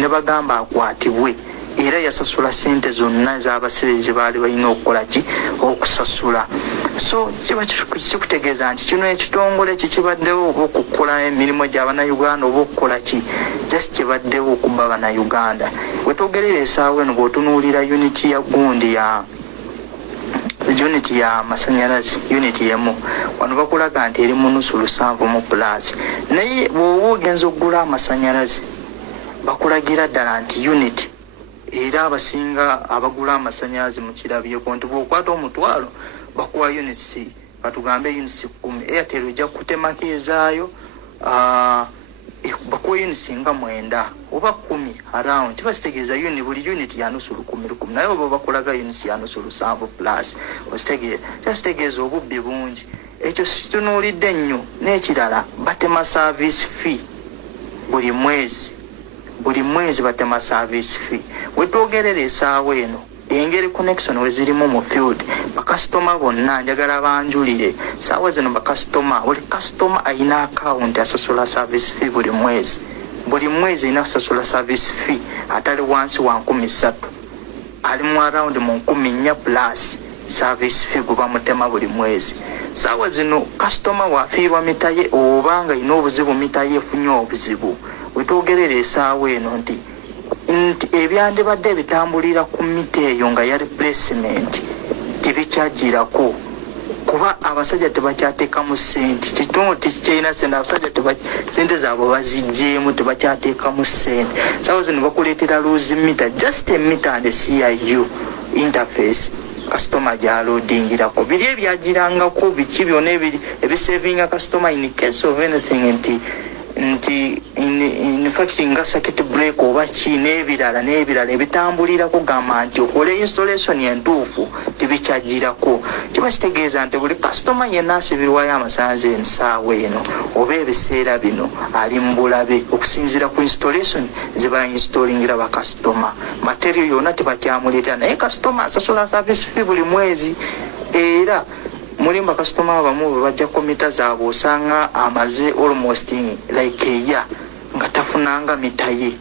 ne bagamba akwatibwe era yasasula ssente zonna ez'abasibe ze baali balina okukola ki okusasula so kiba kikutegeeza nti kino ekitongole kikibaddewo oba okukola emirimu gy'Abannayuganda oba okukola ki just kibaddewo okubba Bannayuganda Wetwogerera essaawa eno bw'otunuulira unity ya gundi ya unity ya masanyalazi unity emu wano bakulaga nti eri mu nusu 7 mu plus naye bw'oba ogenza okugula amasanyalazi bakulagira ddala nti unity era abasinga abagula amasanyalazi mu kirabyeko nti bw'okwata omutwalo bakuwa units batugambe units 10 Airtel ojja kutemako ezaayo bakuwa units nga 9 oba 10 around kibasitegeeza buli unit ya nusu 10 naye oba bakulaga units ya nusu 7 plus kibasitegeeza obubbi bungi ekyo situnuulidde nnyo n'ekirala batema service fee buli mwezi batema service fee Wetwogerera essaawa eno engeri connection we zirimu mu field bakasitoma bonna njagala banjulire saawa zino bakasitoma buli kasitoma ayina account asasula service fee buli mwezi ayina asasula service fee atali wansi wa 13 ali mu around mu 14 plus service fee guba mutema buli mwezi saawa zino kasitoma wafiirwa mitaye obanga ina obuzibu mitaye efunye obuzibu Wetwogerera essaawa eno nti ebyandibadde bitambulira ku mita eyo nga ya replacement tibikyagirako kuba abasajja tebakyateekamu ssente kitundu tikikyalina ssente abasajja ssente zaabwe baziggyemu tebakyateekamu ssente saawa zino bakuleetera lose mita just a meter and CIU interface kasitoma gyaloadingirako biri ebyagirangako biki byonna ebisavinga kasitoma in case of anything nti nti in fact nga circuit break oba ki n'ebirala ebitambulira kugamba nti okole installation entuufu tebikyagirako. Kiba kitegeeza nti buli customer yenna asibirwayo amasannyalaze ensaawa eno oba ebiseera bino ali mu bulabe okusinziira ku installation ze bainstollingira bakasitoma. Material yonna tebakyamuleetera naye kasitoma asasula service fee buli mwezi. Era mulimba kasitoma abamu bajja komita zaabwe osanga amaze almost like a year nga tafunanga mitaye.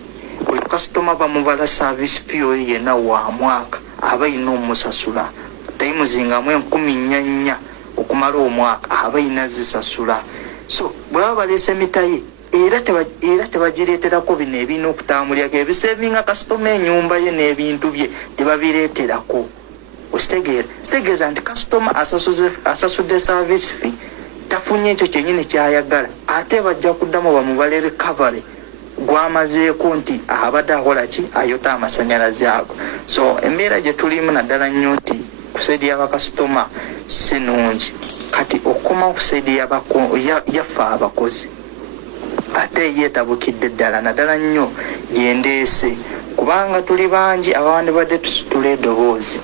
Buli kasitoma bamubala service fee yenna wa mwaka aba ina omusasula tayimuzingamu 14 okumala omwaka aba ina zisasula. So bwaba balese mitaye era tebagireeterako bino ebina okutambulirako ebisevinga kasitoma ennyumba ye n'ebintu bye tebabireeterako. Ositegeeza nti kasitoma asasudde service fee tafunye ekyo kyennyini kyayagala ate bajja kuddamu bamubale recovery gwamazeeko nti abadde akola ki ayota amasannyalaze ago. So embeera gye tulimu naddala nnyo nti ku saidi y'abakasitoma si nnungi. Kati okoma ku saidi yaffe abakozi ate yeetabukidde ddala naddala nnyo yendeese kubanga tuli bangi abawandibadde tusitula eddoboozi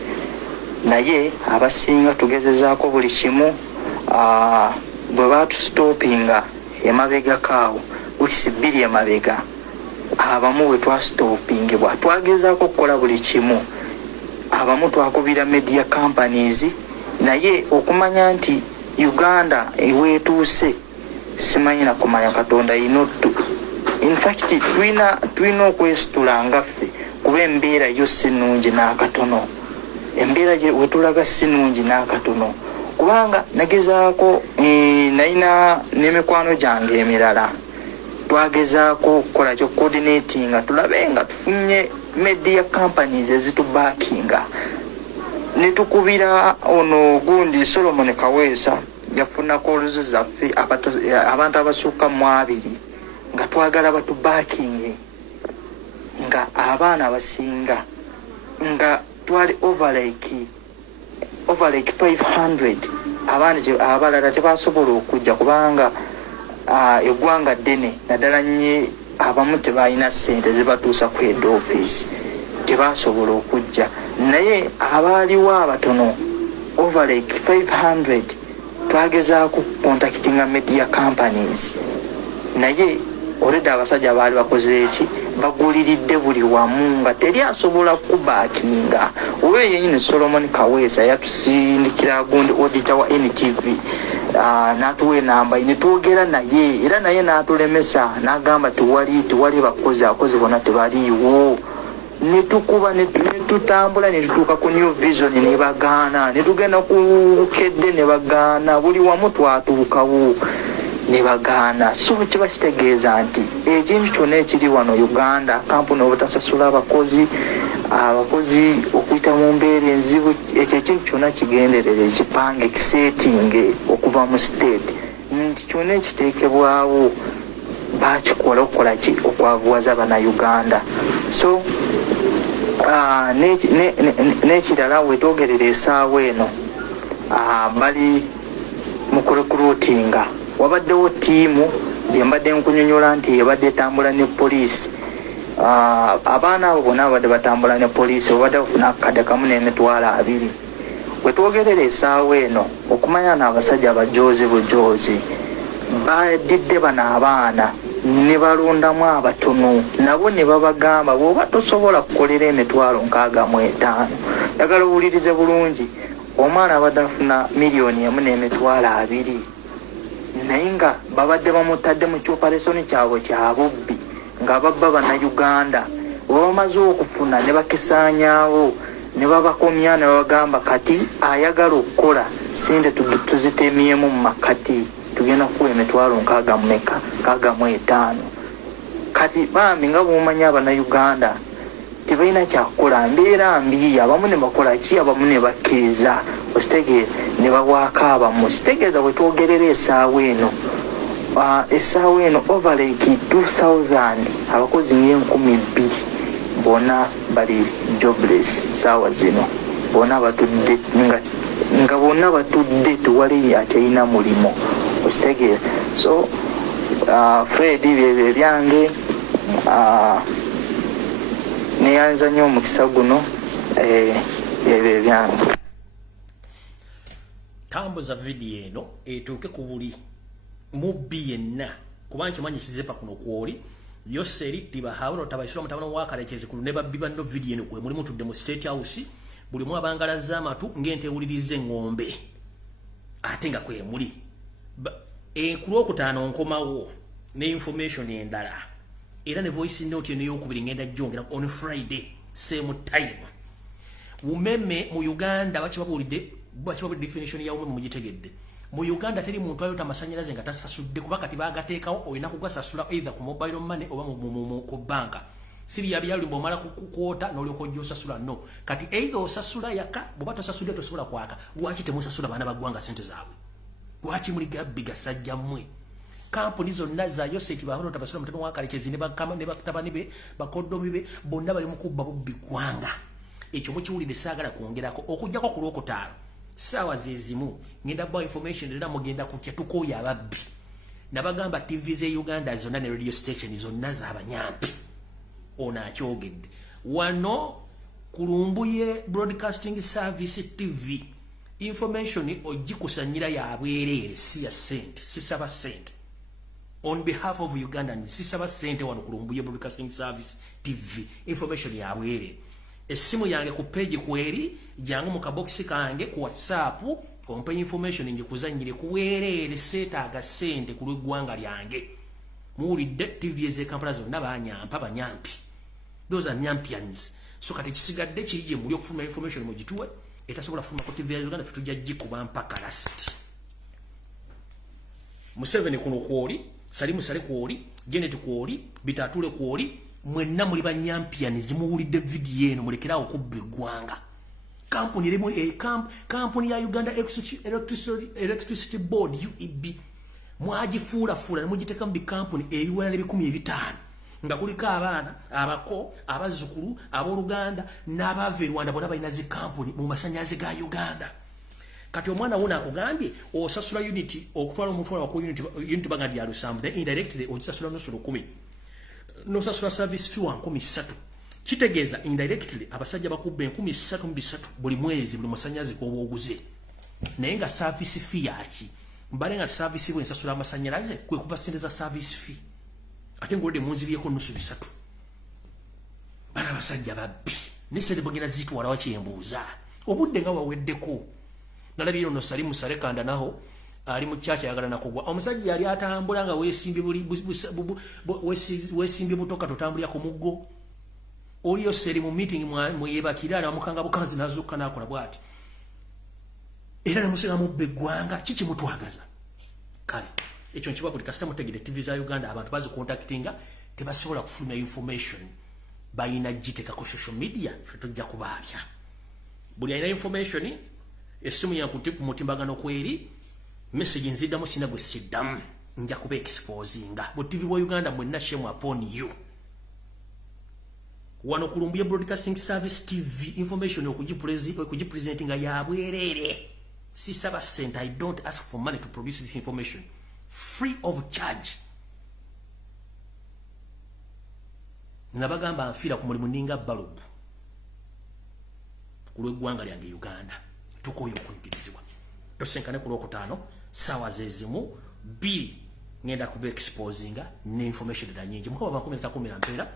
naye abasinga tugezezaako buli kimu. Bwe batusitopinga emabega kaawo wiki 2 emabega abamu bwe twasitopingibwa twagezaako okukola buli kimu. Abamu twakubira media companies naye okumanya nti Uganda eweetuuse simanyi na kumanya Katonda inottu. In fact tulina okwesitula ngaffe kuba embeera yo si nnungi n'akatono. Embeera gye wetulaga si nnungi n'akatono kubanga nagezaako nalina n'emikwano gyange emirala twagezaako okukola kyo coordinatinga tulabe nga tufunye media companies ezitubaakinga. Netukubira ono gundi Solomon Kaweesa yafuna koluzi zaffe abantu abasukka mu 2 nga twagala batubaakinge nga abaana abasinga nga twali over like 500 abalala tebasobola okujja kubanga eggwanga ddene naddala nnyo abamu tebalina ssente zibatuusa ku head office tebasobola okujja naye abaaliwo abatono over like 500 twagezaako contactinga media companies naye already abasajja baali bakoze eki baguliridde buli wamu nga teri asobola kubaakinga. Oyo yennyini Solomon Kaweesa yatusindikira gundi auditor wa NTV n'atuwa enamba ne twogera naye era naye n'atulemesa n'agamba tewali abakozi bonna tebaliiwo. Netukuba netutambula netutuuka ku New Vision ne bagaana netugenda ku Kedde ne bagaana buli wamu twatuukawo ne bagaana. So kiba kitegeeza nti ekintu kyonna ekiri wano Uganda kampuni obutasasula abakozi okuyita mu mbeera enzibu ekyo ekintu kyonna kigenderere kipange kiseetinge okuva mu state nti kyonna ekiteekebwawo bakikola okukola ki okwavuwaza bannayuganda. So n'ekirala wetwogerera essaawa eno bali mu kurekrutinga. Wabaddewo ttiimu gye mbadde nkunyonyola nti ebadde etambula ne poliisi. Abaana abo bonna babadde batambula ne poliisi babadde bafuna akakadde kamu n'emitwalo 2. Wetwogerera essaawa eno okumanya n'abasajja abajoozi bujoozi badidde bano abaana ne balondamu abatono nabo ne babagamba bw'oba tosobola kukolera emitwalo 65. Njagala owulirize bulungi omwana abadde afuna $1,000,000 n'emitwalo 2 naye nga babadde bamutadde mu kyoparasoni kyabwe kya bubbi nga babba bannayuganda. Bwe bamaze okufuna ne bakisaanyaawo ne babakomya ne babagamba kati ayagala okukola sente tuzitemyemu mu makati tugenda kuwa emitwalo 65. Kati bambi nga bw'omanya abannayuganda tebalina kyakukola mbeera mbi. Abamu ne bakola ki abamu ne bakkiriza ositegeera ne bawaaka abamu. Sitegeeza bwe twogerera essaawa eno over like 2000 abakozi 2,000 bonna bali jobless saawa zino bonna batudde nga bonna batudde tewali akyalina mulimo ositegeera. So Fred bye byange neyanza nnyo omukisa guno bye byange. Tambuza video eno etuuke ku buli mubbi yenna kubanga kimanyi kizepa kuno kwoli yoseri tibahawulo tabaisula mutabano wakalekezi kuno ne babbi banno video eno kwe mulimu tudde mu State House buli mwa bangalaza amatu ngente ewulirize ngombe ate nga kwe muli ku Lwokutaano nkomawo ne information endala era ne voice note eno y'okubiri ngenda jjongera on Friday same time. Umeme mu Uganda bakibabulidde definition ya umeme mugitegedde. Mu Uganda teri muntu ayota amasanyalaze nga tasasudde kuba kati bagateekawo oyina kugasasula either ku mobile money oba ku banka. Siri yabyali mbomala kukwota n'olyoko osasula no. Kati either osasula yaka bw'oba tosasudde tosobola kwaka. Lwaki temusasula baana baggwanga sente zaabwe? Lwaki muli gabbiga sajja mmwe? Kampuni zonna za Yoseti bahoro tabasula mutano wakalekezi ne bakama ne batabani be bakoddomi be bonna bali mu kubba bubbi gwanga. Ekyo mukiwulidde saagala kwongerako okujjako ku Lwokutaano. Sawa zizimu ngenda ba information era mugenda kutya tukoya ababbi. Nabagamba TV ze Uganda zonna ne radio station zonna za abanyampi. Ona akyogedde. Wano ku Lumbuye Broadcasting Service TV information ogikusanyira ya bwerere si ya sente si saba sente. On behalf of Ugandans si saba sente wano ku Lumbuye Broadcasting Service TV information ya bwerere. Esimu yange ku page kweri jangu mu kaboksi kange ku WhatsApp ompe information njikuzanyire kuwerere setaaga sente ku lw'eggwanga lyange. Muwulidde TV ze Kampala zonna banyampa banyampi. Those are nyampians. So kati kisigadde kirije muli okufuna information mugituwe etasobola kufuna ku TV ya Uganda fitujja jikuba mpaka last. Museveni kuno kwoli, Salimu Sale kwoli, Janet kwoli, Bitatule kwoli, mwenna muli banyampians muwulidde video eno mulekera okubba eggwanga. Kampuni limu kampuni ya Uganda Electricity Board UEB mwagifuula ne mugiteka mu bikampuni ebiwera ne 15 nga kuliko abaana abako abazzukulu abooluganda n'abava Rwanda bonna balina zi kampuni mu masannyalaze ga Uganda. Kati omwana wona akugambye osasula unity okutwala omutwala wako unity bagandi ya lusambu then indirectly osasula nusu 10 nosasula service fee wa 13. Kitegeeza indirectly abasajja bakubbe 13 buli mwezi buli masannyalaze kw'obwoguze naye nga service fee yaki mbale nga service bwe nsasula amasannyalaze kwe kuba sente za service fee ate ngolde munzibiyeko nusu 3 bana basajja babbi nesente bwegenda zitwala wakyembuuza obudde nga waweddeko. Nalabira ono Salimu Sale Kanda naho ali mu chacha yagala nakugwa omusajja yali atambula nga weesimbye butoka totambulya ku muggo oliyo seri mu meeting mweyebakira na mukanga bukazi nazuka nakola bwati era namusega mu beggwanga kiki mutwagaza kale ekyo nkiba buli kasita mutegede TV za Uganda abantu bazi contactinga tebasobola kufuna information bayina giteka ku social media fetujja kubaabya buli ayina information esimu ya kutipu mutimbagano kweri message nziddamu sina gwe siddamu nja kuba exposinga bu TV wa Uganda mwenna shame upon you. Wano ku Lumbuye Broadcasting Service TV information okugipresentinga ya bwerere si saba cent. I don't ask for money to produce this information free of charge. Nabagamba nfira ku mulimu ninga balubu ku lw'eggwanga lyange Uganda tukoyo okuyigirizibwa tosenkane ku Lwokutaano sawa zezimu 2 ngenda kuba exposinga ne information da nyingi mukaba bakomera takomera mpera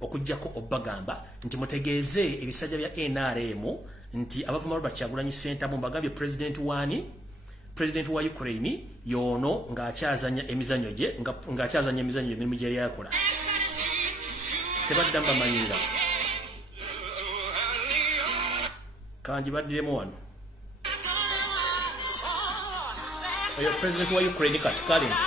okujjako obagamba nti mutegeeze ebisajja bya NRM nti abavuma Robert Kyagulanyi Center mu bagambye president wa Ukraine yono ng'akyazanya emizanyo gye ng'akyazanya emizanyo emirimu gye yakola tebadda mbamanyira kanji baddiremu wano oyo president wa Ukraine kati current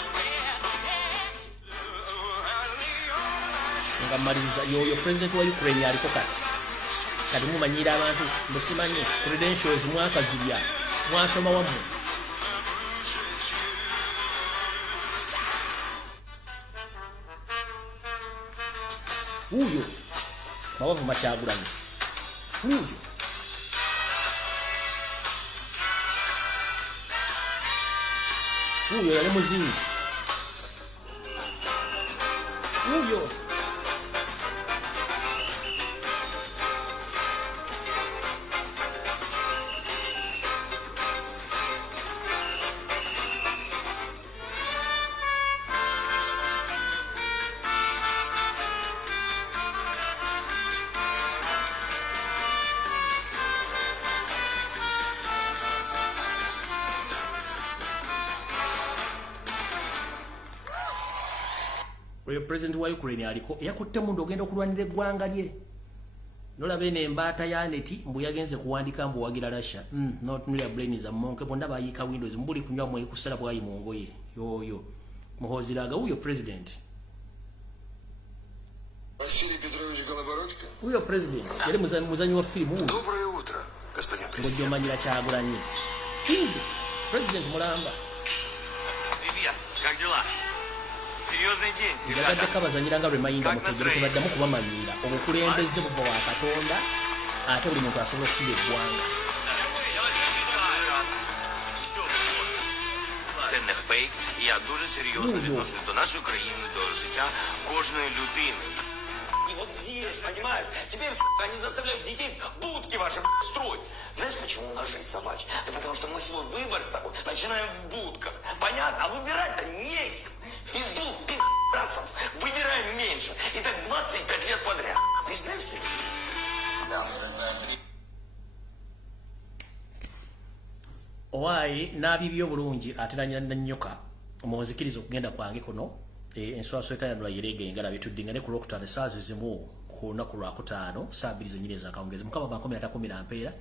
nga mariza yoyo president wa Ukraine aliko kati mumanyira abantu mbesimanyi credentials mwaka zibya mwasoma wamu huyo mawavu Kyagulanyi huyo yali muzingi Uyo. Oyo president wa Ukraine aliko yakutte mundu ogenda okulwanira eggwanga lye. Nolabe n'embaata ya neti mbu yagenze kuwandika mbu wagira Russia. Not nuclear brain za monke bonda bayika Windows mbuli kunywa mwe kusala bwayi mongoye. Yoyo. Muhoziraga uyo president. Василий Петрович Голобородько. Уyo president. Yali muzanyi wa film uyo. Доброе утро, господин президент. Ngojo manyira Kyagulanyi. President Mulamba. Привет, как дела? Серьезный день, Yagadde ребята. kabazanyiranga Reminder mutegere tebaddamu kubamanyira obukulembeze buva wa Katonda ate buli muntu asobola okusiba eggwanga. Це не фейк, і я дуже серйозно відношусь до нашої країни, до життя кожної людини. И вот здесь, понимаешь, теперь они заставляют детей будки ваши строить. Знаешь, почему у нас жизнь собачья? Да потому что мы свой выбор с тобой начинаем в будках. Понятно? А выбирать-то не из кого. Из двух пи***расов выбираем меньше. И так 25 лет подряд. Ты знаешь, что это? Да. Owaayi n'abibyo bulungi ateranya nnyoka omuzikiriza okugenda kwange kuno enswaswa etayanula yerege ngala bitudinga ne ku Lwokutaano essaawa zimu ku lunaku Lwakutaano saa 2 zennyini ez'akawungeezi Mukama bankomera atakomera mpeera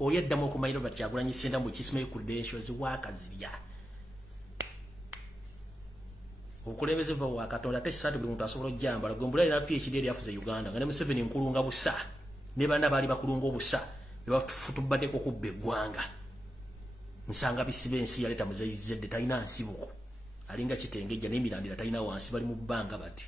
oli addamu okumayiro bati Kyagulanyi Ssenda mu kisimayo credentials waakazirya obukulembeze buva wa Katonda ate ssaatu buli muntu asobola ojjambala gombula era PhD eri yafuze Uganda nga ne Museveni nkulunga busa ne bana baali bakulunga obusa ne bafutubaddeko okubba eggwanga Nsanga bisibe ensi yaleta muzeyizedde talina nsibuko alinga kitengejja n'emirandira talina wansi bali mu bbanga bati